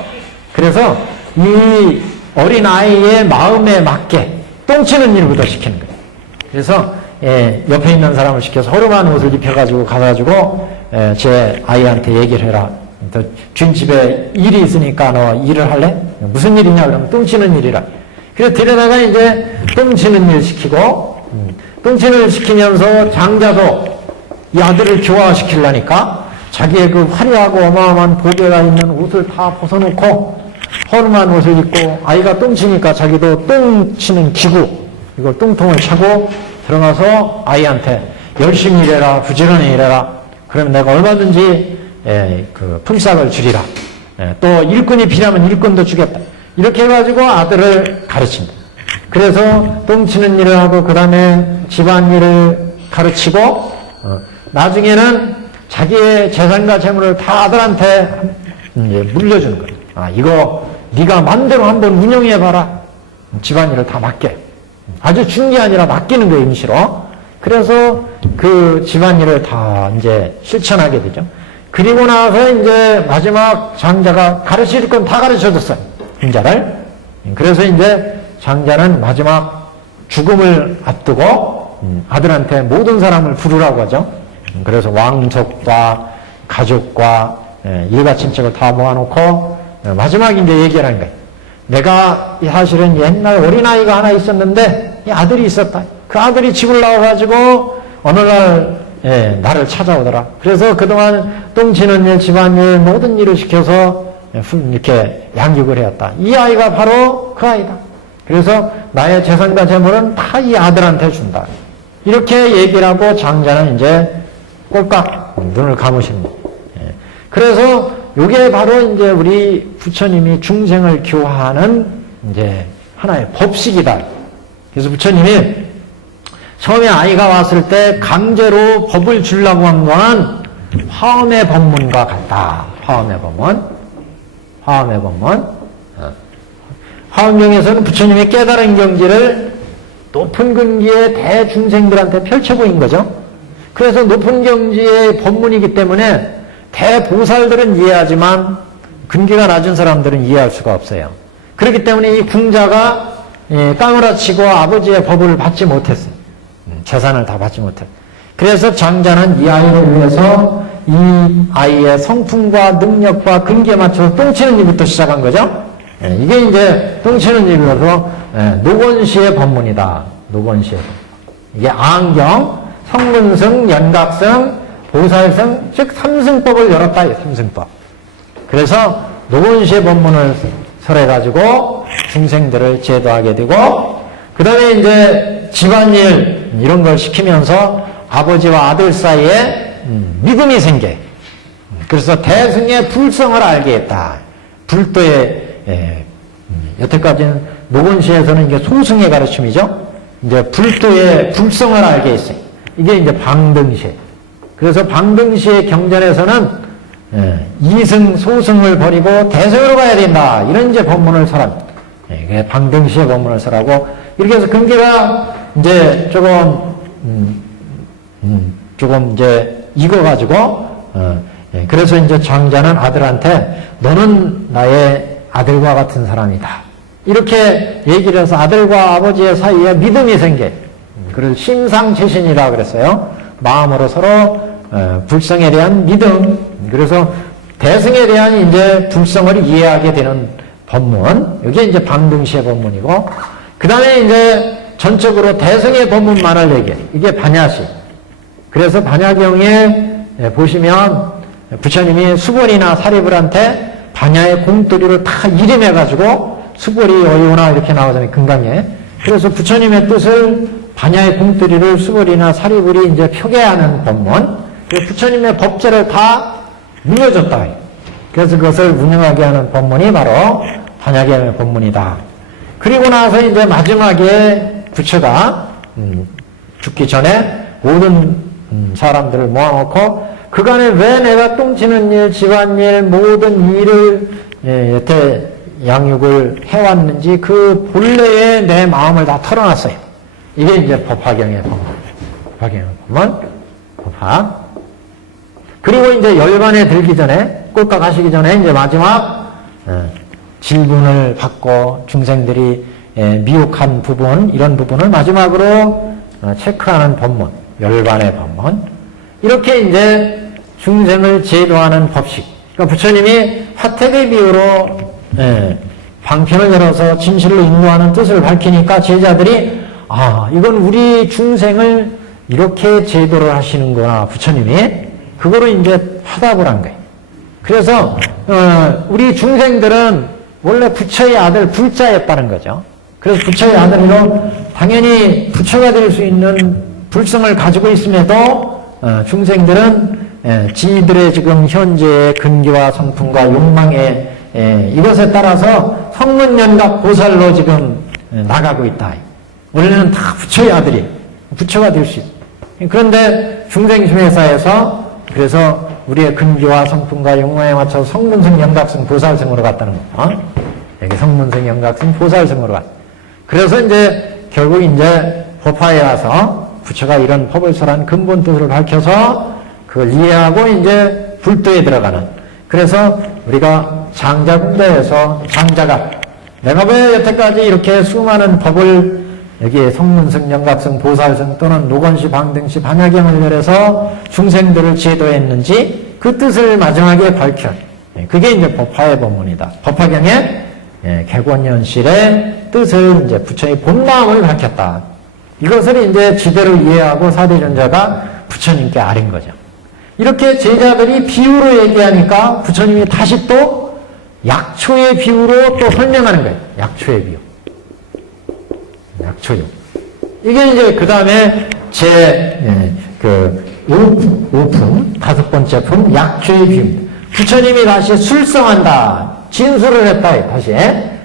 그래서 이 어린 아이의 마음에 맞게 똥치는 일부터 시키는 거예요. 그래서 옆에 있는 사람을 시켜서 허름한 옷을 입혀가지고 가가지고 제 아이한테 얘기를 해라. 준 집에 일이 있으니까 너 일을 할래? 무슨 일이냐 그러면 똥치는 일이라. 그래서 데려다가 이제 똥치는 일 시키고 똥치는 일 시키면서 장자도 이 아들을 교화시키려니까 자기의 그 화려하고 어마어마한 보배가 있는 옷을 다 벗어놓고 허름한 옷을 입고 아이가 똥치니까 자기도 똥치는 기구 이걸 똥통을 차고 들어가서 아이한테 열심히 일해라 부지런히 일해라 그러면 내가 얼마든지 그 품삯을 주리라 또 일꾼이 필요하면 일꾼도 주겠다 이렇게 해가지고 아들을 가르친다. 그래서 똥치는 일을 하고 그 다음에 집안일을 가르치고 나중에는 자기의 재산과 재물을 다 아들한테 물려주는 거예요. 아 이거 네가 맘대로 한번 운영해봐라. 집안일을 다 맡게. 아주 준 게 아니라 맡기는 거예요, 임시로. 그래서 그 집안일을 다 이제 실천하게 되죠. 그리고 나서 이제 마지막 장자가 가르칠 건 다 가르쳐줬어요. hun자를. 그래서 이제 장자는 마지막 죽음을 앞두고 아들한테 모든 사람을 부르라고 하죠. 그래서 왕족과 가족과 일가 친척을 다 모아놓고 마지막 이제 얘기를 하는 거예요. 내가 사실은 옛날 어린아이가 하나 있었는데 이 아들이 있었다. 그 아들이 집을 나와가지고 어느 날 나를 찾아오더라. 그래서 그동안 똥치는 일, 집안일 모든 일을 시켜서 이렇게 양육을 해왔다. 이 아이가 바로 그 아이다. 그래서 나의 재산과 재물은 다 이 아들한테 준다. 이렇게 얘기를 하고 장자는 이제 꼴깍 눈을 감으십니다. 그래서 이게 바로 이제 우리 부처님이 중생을 교화하는 이제 하나의 법식이다. 그래서 부처님이 처음에 아이가 왔을 때 강제로 법을 주려고 한 거는 화엄의 법문과 같다. 화엄의 법문. 화엄의 법문. 화엄경에서는 부처님이 깨달은 경지를 높은 근기의 대중생들한테 펼쳐 보인 거죠. 그래서 높은 경지의 법문이기 때문에 대보살들은 이해하지만 근기가 낮은 사람들은 이해할 수가 없어요. 그렇기 때문에 이 궁자가 까무라치고 아버지의 법을 받지 못했어요. 재산을 다 받지 못했어요. 그래서 장자는 이 아이를 위해서 이 아이의 성품과 능력과 근기에 맞춰서 똥치는 일부터 시작한 거죠. 이게 이제 똥치는 일이라서 노건시의 법문이다. 노건시의 법문. 이게 안경, 성문승, 연각승, 보살승, 즉 삼승법을 열었다. 삼승법. 그래서 노건시의 법문을 설해가지고 중생들을 제도하게 되고 그 다음에 이제 집안일 이런 걸 시키면서 아버지와 아들 사이에 믿음이 생겨. 그래서 대승의 불성을 알게 했다. 불도의 여태까지는 노건시에서는 이게 소승의 가르침이죠. 이제 불도의 불성을 알게 했어요. 이게 이제 방등시. 그래서 방등시의 경전에서는 이승, 소승을 버리고 대승으로 가야 된다. 이런 이제 법문을 설합니다. 방등시의 법문을 설하고 이렇게 해서 근기가 이제 조금 이제 익어가지고 그래서 이제 장자는 아들한테 너는 나의 아들과 같은 사람이다. 이렇게 얘기를 해서 아들과 아버지의 사이에 믿음이 생겨. 그걸 심상체신이라 그랬어요. 마음으로 서로 불성에 대한 믿음. 그래서 대승에 대한 이제 불성을 이해하게 되는 법문. 이게 이제 방등시의 법문이고, 그 다음에 이제 전적으로 대승의 법문만을 얘기해. 이게 반야시. 그래서 반야경에 보시면 부처님이 수벌이나 사리불한테 반야의 공돌이를 다 이름해가지고 수벌이 어이오나 이렇게 나오잖아요. 금강에. 그래서 부처님의 뜻을 반야의 공돌이를 수벌이나 사리불이 이제 표계하는 법문. 부처님의 법제를 다 물려줬다. 그래서 그것을 운영하게 하는 법문이 바로 반야경의 법문이다. 그리고 나서 이제 마지막에 부처가 죽기 전에 모든 사람들을 모아놓고 그간에 왜 내가 똥치는 일, 집안일, 모든 일을 여태 양육을 해왔는지 그 본래의 내 마음을 다 털어놨어요. 이게 이제 법화경의 법문. 법화경의 법문, 법화. 그리고 이제 열반에 들기 전에, 꼴깍 하시기 전에 이제 마지막 질문을 받고 중생들이 미혹한 부분, 이런 부분을 마지막으로 체크하는 법문, 열반의 법문. 이렇게 이제 중생을 제도하는 법식. 그러니까 부처님이 화택의 비유로 방편을 열어서 진실로 인도하는 뜻을 밝히니까 제자들이 이건 우리 중생을 이렇게 제도를 하시는구나, 부처님이. 그거로 이제 화답을 한 거예요. 그래서 우리 중생들은 원래 부처의 아들 불자였다는 거죠. 그래서 부처의 아들로 당연히 부처가 될 수 있는 불성을 가지고 있음에도 중생들은 지들의 지금 현재의 근기와 성품과 욕망에 이것에 따라서 성문연각 보살로 지금 나가고 있다. 원래는 다 부처의 아들이 부처가 될 수 있어요. 그런데 중생심회사에서 그래서 우리의 근기와 성품과 욕망에 맞춰서 성문성, 영각성, 보살성으로 갔다는 거죠. 여기 성문성, 영각성, 보살성으로 갔다. 그래서 이제 결국 이제 법화에 와서 부처가 이런 법을설한 근본 뜻을 밝혀서 그걸 이해하고 이제 불도에 들어가는. 그래서 우리가 장자궁대에서 장자가 내가 왜 여태까지 이렇게 수많은 법을 여기에 성문성, 영각성, 보살성 또는 노건시, 방등시, 반야경을 열어서 중생들을 제도했는지 그 뜻을 마지막에 밝혀. 그게 이제 법화의 법문이다. 법화경의 객원현실의 뜻을 이제 부처의 본마음을 밝혔다. 이것을 이제 지대로 이해하고 사대전자가 부처님께 아린 거죠. 이렇게 제자들이 비유로 얘기하니까 부처님이 다시 또 약초의 비유로 또 설명하는 거예요. 약초의 비유. 약초요. 이게 이제 그 다음에 오품, 다섯 번째 품, 약초의 비유입니다. 부처님이 다시 술성한다. 진술을 했다. 다시.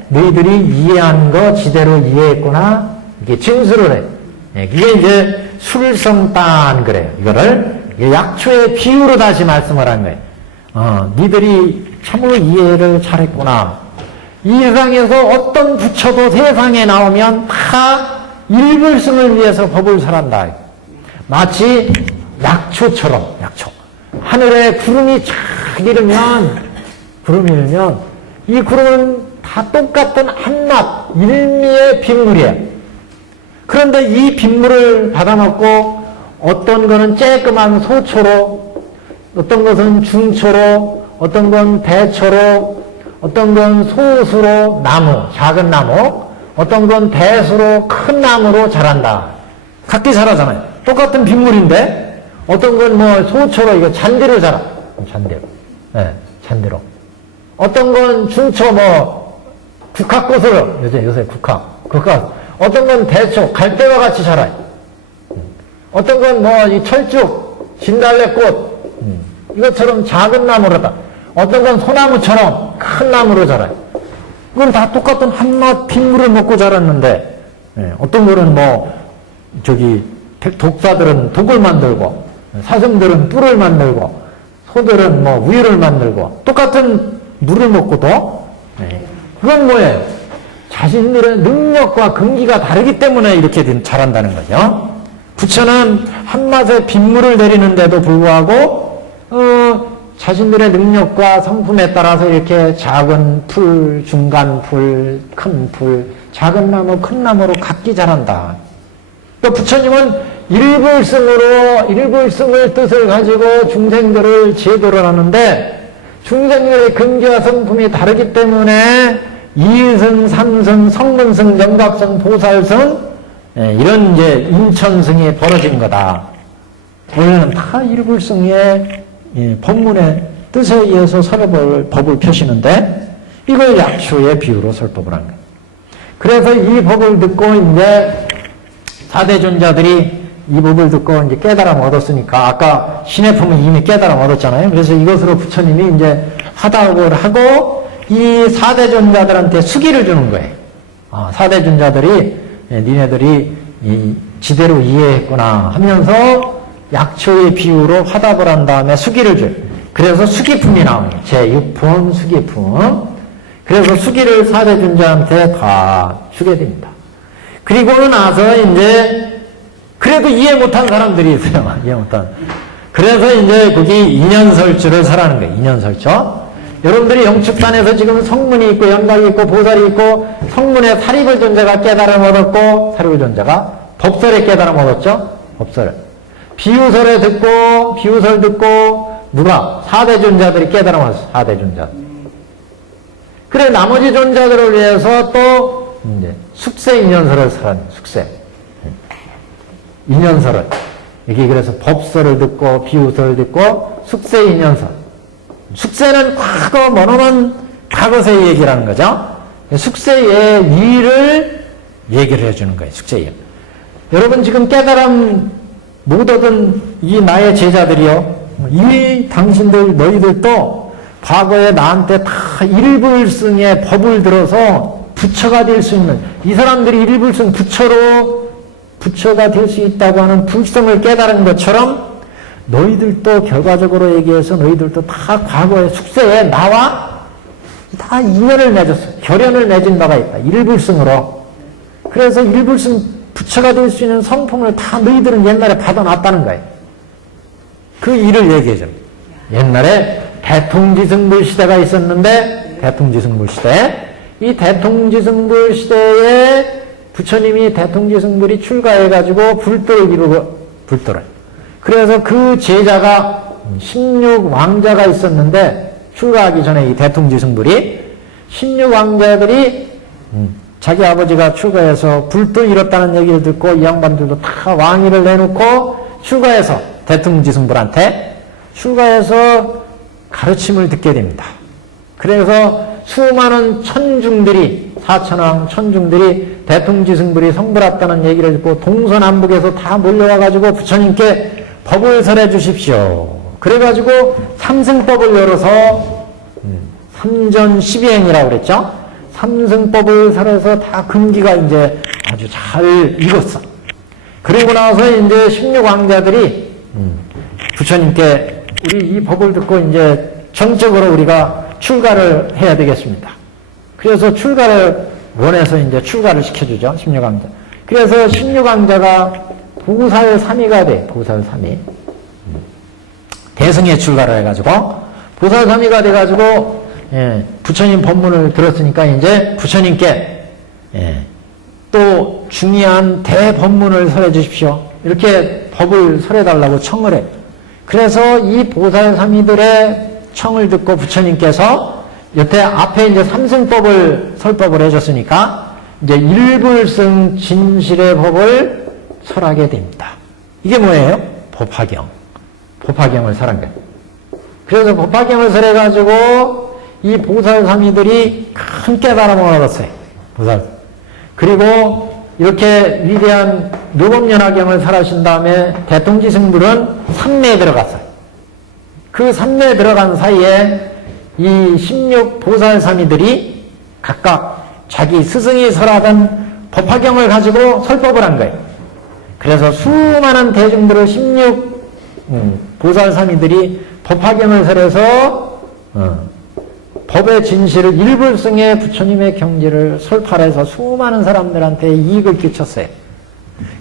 너희들이 이해한 거 지대로 이해했구나. 이게 진술을 해. 이게 이제 술성단 그래요. 이거를 약초의 비유로 다시 말씀을 한 거예요. 니들이 참으로 이해를 잘했구나. 이 세상에서 어떤 부처도 세상에 나오면 다 일불승을 위해서 법을 설한다. 마치 약초처럼, 약초. 하늘에 구름이 쫙 구름이 일면 이 구름은 다 똑같은 한낱 일미의 빗물이에요. 그런데 이 빗물을 받아먹고 어떤 거는 쬐끄만 소초로, 어떤 것은 중초로, 어떤 건 대초로, 어떤 건 소수로 나무, 작은 나무, 어떤 건 대수로 큰 나무로 자란다. 각기 자라잖아요. 똑같은 빗물인데 어떤 건 뭐 소초로 이거 잔디로 자라. 잔디로. 잔디로. 어떤 건 중초 뭐 국화꽃으로 요새 국화. 어떤 건 대초 갈대와 같이 자라요. 어떤 건 뭐 이 철쭉 진달래꽃 이것처럼 작은 나무로다. 어떤 건 소나무처럼 큰 나무로 자라요. 그건 다 똑같은 한낱 빗물을 먹고 자랐는데, 어떤 거는 독사들은 독을 만들고, 사슴들은 뿔을 만들고, 소들은 우유를 만들고, 똑같은 물을 먹고도, 그건 뭐예요? 자신들의 능력과 근기가 다르기 때문에 이렇게 자란다는 거죠. 부처는 한맛에 빗물을 내리는데도 불구하고, 자신들의 능력과 성품에 따라서 이렇게 작은 풀, 중간 풀, 큰 풀, 작은 나무, 큰 나무로 각기 자란다. 그러니까 부처님은 일불승을 뜻을 가지고 중생들을 제도를 하는데 중생들의 근기와 성품이 다르기 때문에 이승, 삼승, 성문승, 영각승, 보살승 이런 이제 인천승이 벌어진 거다. 원래는 다 일불성의 법문의 뜻에 의해서 법을 펴시는데 이걸 약초의 비유로 설법을 한 거예요. 그래서 이 법을 듣고 이제 사대존자들이 이 법을 듣고 이제 깨달음 얻었으니까 아까 신의 품은 이미 깨달음 얻었잖아요. 그래서 이것으로 부처님이 이제 화답을 하고 이 사대존자들한테 수기를 주는 거예요. 사대존자들이 니네들이 지대로 이해했구나 하면서 약초의 비유로 화답을 한 다음에 수기를 줘요. 그래서 수기품이 나옵니다. 제6품 수기품. 그래서 수기를 사대존자한테 다 주게 됩니다. 그리고 나서 이제 그래도 이해 못한 사람들이 있어요. 이해 못한. 그래서 이제 거기 인연설주를 설하는 거예요. 인연설주. 여러분들이 영축산에서 지금 성문이 있고 영각이 있고 보살이 있고 성문에 사리불 존재가 깨달음 얻었고 사리불 존재가 법설에 깨달음 얻었죠. 법설. 비유설에 듣고 비유설 듣고 누가? 사대 존자들이 깨달음 얻었어. 사대 존자. 그래 나머지 존자들을 위해서 또 이제 숙세 인연설을 설하는 숙세. 인연설을. 여기 그래서 법설을 듣고 비유설을 듣고 숙세 인연설. 숙세는 과거 머노먼 과거세의 얘기라는 거죠. 숙세의 일을 얘기를 해주는 거예요. 숙세의 일. 여러분 지금 깨달음 못 얻은 이 나의 제자들이요. 이 당신들 너희들도 과거에 나한테 다 일불승의 법을 들어서 부처가 될 수 있는 이 사람들이 일불승 부처가 될 수 있다고 하는 불성을 깨달은 것처럼 너희들도 결과적으로 얘기해서 너희들도 다 과거의 숙세에 나와 다 인연을 맺었어. 결연을 맺은 바가 있다. 일불승으로. 그래서 일불승 부처가 될 수 있는 성품을 다 너희들은 옛날에 받아놨다는 거예요. 그 일을 얘기해 줍니다. 옛날에 대통지승불 시대가 있었는데 대통지승불 시대 이 대통지승불 시대에 부처님이 대통지승불이 출가해가지고 불도를 이루고 불도를 그래서 그 제자가 16왕자가 있었는데 출가하기 전에 이 대통지승불이 16왕자들이 자기 아버지가 출가해서 불도 이뤘다는 얘기를 듣고 이 양반들도 다 왕위를 내놓고 출가해서 대통지승불한테 출가해서 가르침을 듣게 됩니다. 그래서 수많은 천중들이 사천왕 천중들이 대통지승불이 성불했다는 얘기를 듣고 동서남북에서 다 몰려와가지고 부처님께 법을 설해 주십시오. 그래가지고 삼승법을 열어서 삼전 12행이라고 그랬죠. 삼승법을 설해서 다 금기가 이제 아주 잘 익었어. 그리고 나서 이제 16왕자들이 부처님께 우리 이 법을 듣고 이제 정적으로 우리가 출가를 해야 되겠습니다. 그래서 출가를 원해서 이제 출가를 시켜주죠. 16왕자. 그래서 16왕자가 보살삼위가 돼. 보살삼위. 대승에 출가를 해가지고 보살삼위가 돼가지고 부처님 법문을 들었으니까 이제 부처님께 또 중요한 대법문을 설해 주십시오. 이렇게 법을 설해달라고 청을 해. 그래서 이 보살삼위들의 청을 듣고 부처님께서 여태 앞에 이제 삼승법을 설법을 해줬으니까 이제 일불승 진실의 법을 설하게 됩니다. 이게 뭐예요? 법화경. 법화경을 설한 거예요. 그래서 법화경을 설해가지고 이 보살삼위들이 큰 깨달음을 얻었어요. 보살. 그리고 이렇게 위대한 묘법연화경을 설하신 다음에 대통지승불은 삼매에 들어갔어요. 그 삼매에 들어간 사이에 이 16 보살삼위들이 각각 자기 스승이 설하던 법화경을 가지고 설법을 한 거예요. 그래서 수많은 대중들을 16 보살삼위들이 법화경을 설해서 법의 진실을 일불승의 부처님의 경지를 설파해서 수많은 사람들한테 이익을 끼쳤어요.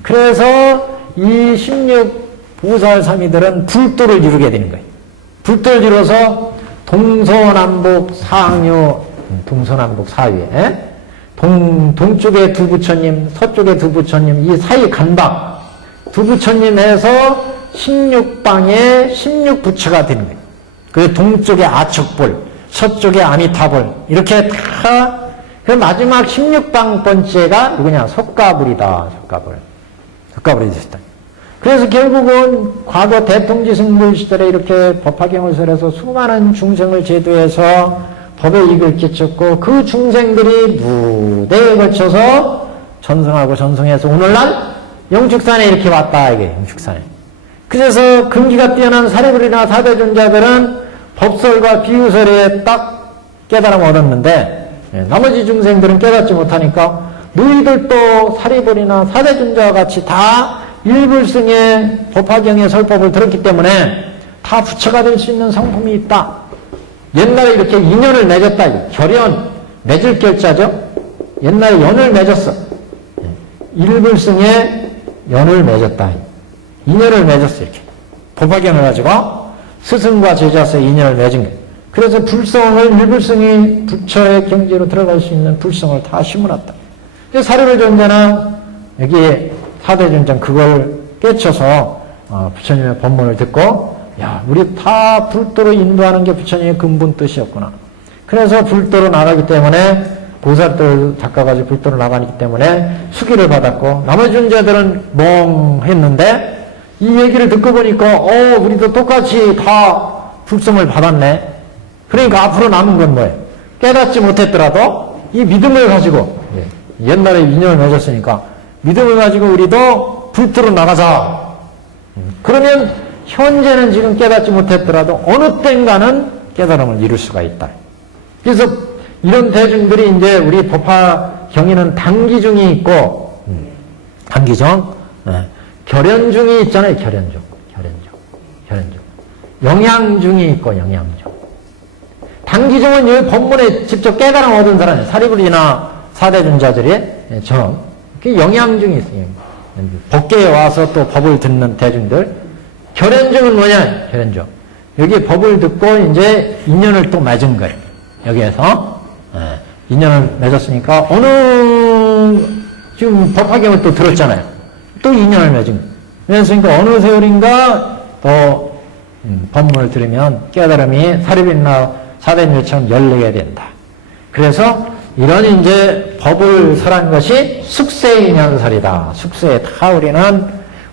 그래서 이 16 보살삼위들은 불도를 이루게 되는 거예요. 불도를 이뤄서 동서남북 사학류, 동서남북 사위에 동쪽에 두 부처님, 서쪽에 두 부처님, 이 사이 간방 두 부처님 해서 16방에 16부처가 되는 거예요. 그 동쪽에 아축불, 서쪽에 아미타불 이렇게 다 그 마지막 16방 번째가 누구냐? 석가불이다. 석가불이 되셨다. 그래서 결국은 과거 대통지승불 시절에 이렇게 법화경을 설해서 수많은 중생을 제도해서 법에 이익을 끼쳤고 그 중생들이 누대에 걸쳐서 전승하고 전승해서 오늘날 영축산에 이렇게 왔다 이게 영축산에. 그래서 근기가 뛰어난 사리불이나 사대존자들은 법설과 비유설에 딱 깨달음 얻었는데 나머지 중생들은 깨닫지 못하니까 너희들도 사리불이나 사대존자와 같이 다 일불승의 법화경의 설법을 들었기 때문에 다 부처가 될 수 있는 성품이 있다. 옛날에 이렇게 인연을 맺었다. 결연, 맺을 결자죠. 옛날에 연을 맺었어. 일불승의 연을 맺었다. 인연을 맺었어 이렇게. 법화경을 가지고 스승과 제자서의 인연을 맺은 거예요. 그래서 불성을 일불승이 부처의 경지로 들어갈 수 있는 불성을 다 심어놨다. 사리불 존자나 여기 사대존자 그걸 깨쳐서 부처님의 법문을 듣고 야 우리 다 불도로 인도하는 게 부처님의 근본 뜻이었구나. 그래서 불도로 나가기 때문에 보살들 닦아가지고 불도로 나가기 때문에 수기를 받았고 나머지 존재들은 멍했는데 이 얘기를 듣고 보니까 우리도 똑같이 다 불성을 받았네. 그러니까 앞으로 남은 건 뭐예요? 깨닫지 못했더라도 이 믿음을 가지고 옛날에 인연을 맺었으니까 믿음을 가지고 우리도 불도로 나가자. 그러면 현재는 지금 깨닫지 못했더라도 어느 땐가는 깨달음을 이룰 수가 있다. 그래서 이런 대중들이 이제 우리 법화경에는 단기중이 있고 단기중, 결연중이 있잖아요. 결연중. 영양중이 있고 영양중. 단기중은 이 법문에 직접 깨달음 얻은 사람이에요. 사리불이나 사대존자들이 저 영양중이 있어요. 법계에 와서 또 법을 듣는 대중들. 결연중은 뭐냐? 결연중. 여기 법을 듣고 이제 인연을 또 맺은 거예요. 여기에서 인연을 맺었으니까 어느 지금 법화경을 또 들었잖아요. 또 인연을 맺은 거예요. 그러니까 어느 세월인가 또 법문을 들으면 깨달음이 사리불이나 사대존자처럼 열리게 된다. 그래서 이런 이제 법을 설한 것이 숙세인연설이다. 숙세에 다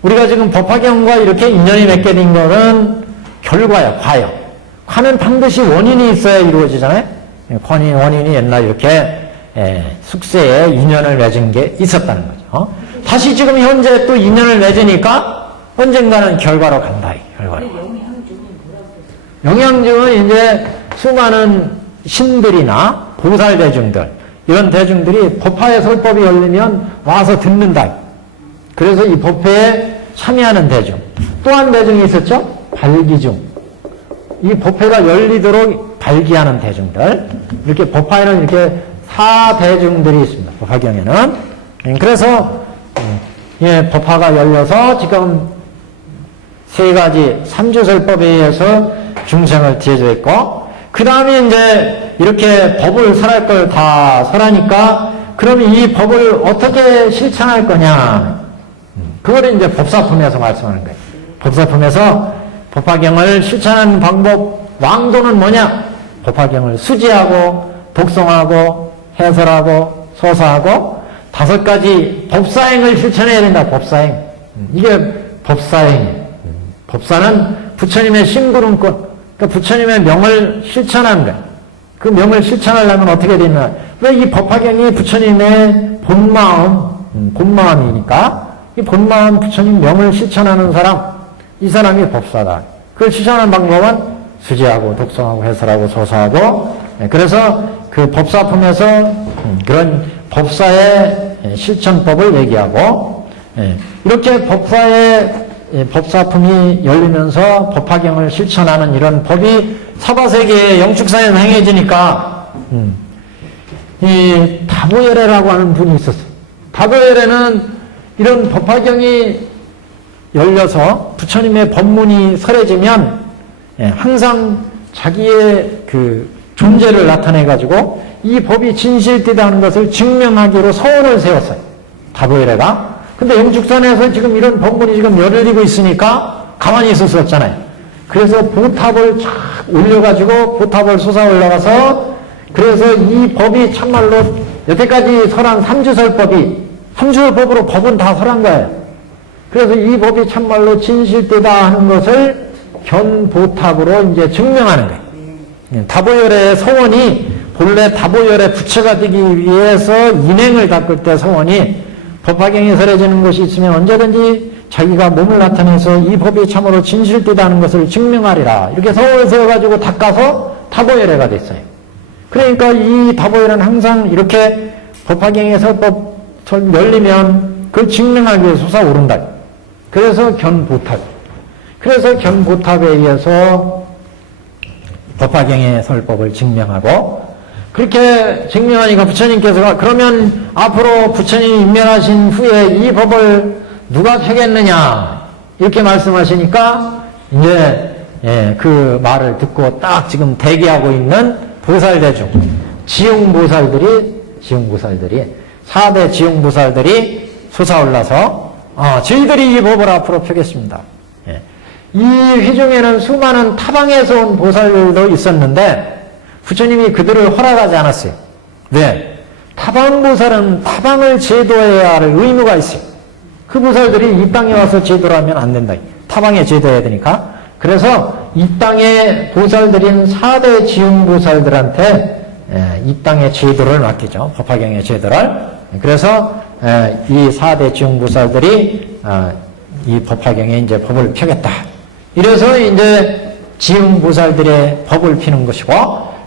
우리가 지금 법화경과 이렇게 인연이 맺게 된 것은 결과야, 과요. 과는 반드시 원인이 있어야 이루어지잖아요. 원인이 옛날 이렇게 숙세에 인연을 맺은 게 있었다는 거죠. 다시 지금 현재 또 인연을 맺으니까 언젠가는 결과로 간다. 결과로. 영양증은 이제 수많은 신들이나 보살 대중들, 이런 대중들이 법화의 설법이 열리면 와서 듣는다. 그래서 이 법회에 참여하는 대중. 또 한 대중이 있었죠? 발기중. 이 법회가 열리도록 발기하는 대중들. 이렇게 법화에는 이렇게 사대중들이 있습니다. 법화경에는. 그래서 법화가 열려서 지금 세 가지 삼주설법에 의해서 중생을 지어주고 그 다음에 이제 이렇게 법을 설할 걸 다 설하니까 그럼 이 법을 어떻게 실천할 거냐. 그걸 이제 법사품에서 말씀하는 거예요. 법사품에서 법화경을 실천하는 방법, 왕도는 뭐냐? 법화경을 수지하고 독송하고 해설하고 소사하고 5가지 법사행을 실천해야 된다. 법사행. 이게 법사행이에요. 법사는 부처님의 심구름권, 그러니까 부처님의 명을 실천하는 거예요. 그 명을 실천하려면 어떻게 되나? 왜 이 법화경이 부처님의 본마음이니까 이 본마음 부처님 명을 실천하는 사람, 이 사람이 법사다. 그걸 실천하는 방법은 수지하고 독송하고 해설하고 소사하고 그래서 그 법사품에서 그런 법사의 실천법을 얘기하고 이렇게 법사품이 열리면서 법화경을 실천하는 이런 법이 사바세계의 영축사에 행해지니까 이 다보열애라고 하는 분이 있었어요. 다보열애는 이런 법화경이 열려서 부처님의 법문이 설해지면 항상 자기의 그 존재를 나타내가지고 이 법이 진실되다는 것을 증명하기로 서원을 세웠어요. 다보열애가. 근데 영축산에서 지금 이런 법문이 지금 열리고 있으니까 가만히 있을 수 없잖아요. 그래서 보탑을 쫙 올려가지고 보탑을 솟아 올라가서 그래서 이 법이 참말로 여태까지 설한 삼주설법이 삼주설법으로 법은 다 설한 거예요. 그래서 이 법이 참말로 진실되다 하는 것을 견보탑으로 이제 증명하는 거예요. 다보열의 서원이 본래 다보열의 부처가 되기 위해서 인행을 닦을 때 서원이 법화경에 설해지는 것이 있으면 언제든지 자기가 몸을 나타내서 이 법이 참으로 진실되다는 것을 증명하리라. 이렇게 서원을 세워가지고 닦아서 다보열애가 됐어요. 그러니까 이 다보열은 항상 이렇게 법화경의 설법 열리면 그걸 증명하기 위해서 솟아오른다. 그래서 견보탑. 그래서 견보탑에 의해서 법화경의 설법을 증명하고 그렇게 증명하니까 부처님께서 그러면 앞으로 부처님이 인멸하신 후에 이 법을 누가 펴겠느냐 이렇게 말씀하시니까 이제 그 말을 듣고 딱 지금 대기하고 있는 보살대중 지용보살들이 4대 지용보살들이 솟아올라서 저희들이 이 법을 앞으로 펴겠습니다. 이 회중에는 수많은 타방에서 온 보살들도 있었는데 부처님이 그들을 허락하지 않았어요. 왜? 타방보살은 타방을 제도해야 할 의무가 있어요. 그 보살들이 이 땅에 와서 제도를 하면 안 된다. 타방에 제도해야 되니까. 그래서 이 땅의 보살들인 4대 지용보살들한테 이 땅의 제도를 맡기죠. 법화경의 제도를. 그래서 이 4대 지용보살들이 이 법화경에 이제 법을 펴겠다. 이래서 이제 지용보살들의 법을 피는 것이고,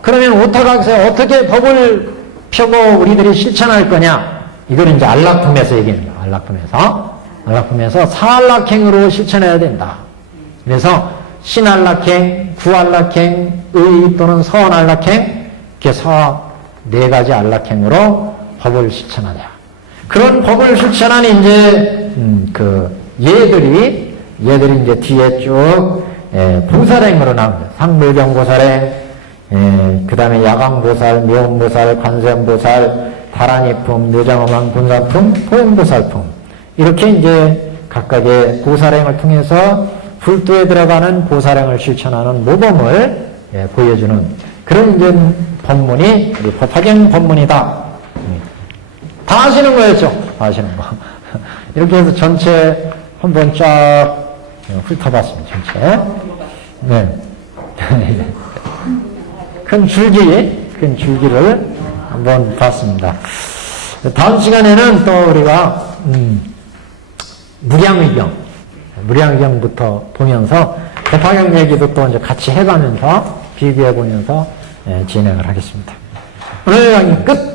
그러면 오타각에서 어떻게 법을 펴고 우리들이 실천할 거냐? 이거는 이제 안락품에서 얘기하는 거예요. 안락품에서 사안락행으로 실천해야 된다. 그래서 신안락행, 구안락행, 의 또는 서안락행, 이렇게 네 가지 안락행으로 법을 실천하자. 그런 법을 실천한 이제 얘들이 이제 뒤에 쭉 보살행으로 나옵니다. 상불경보살행, 그 다음에 야광보살, 묘음보살, 관세음보살, 다란이품, 묘장엄한 본사품, 포행보살품. 이렇게 이제 각각의 보살행을 통해서 불도에 들어가는 보살행을 실천하는 모범을 보여주는 그런 이제 법문이 우리 법화경 법문이다. 다 아시는 거였죠? 다 아시는 거. 이렇게 해서 전체 한번 쫙 훑어봤습니다. 전체. 네. 큰 줄기를 한번 봤습니다. 다음 시간에는 또 우리가 무량의경부터 보면서 법화경 얘기도 또 이제 같이 해가면서 비교해보면서 진행을 하겠습니다. 오늘 강의 끝!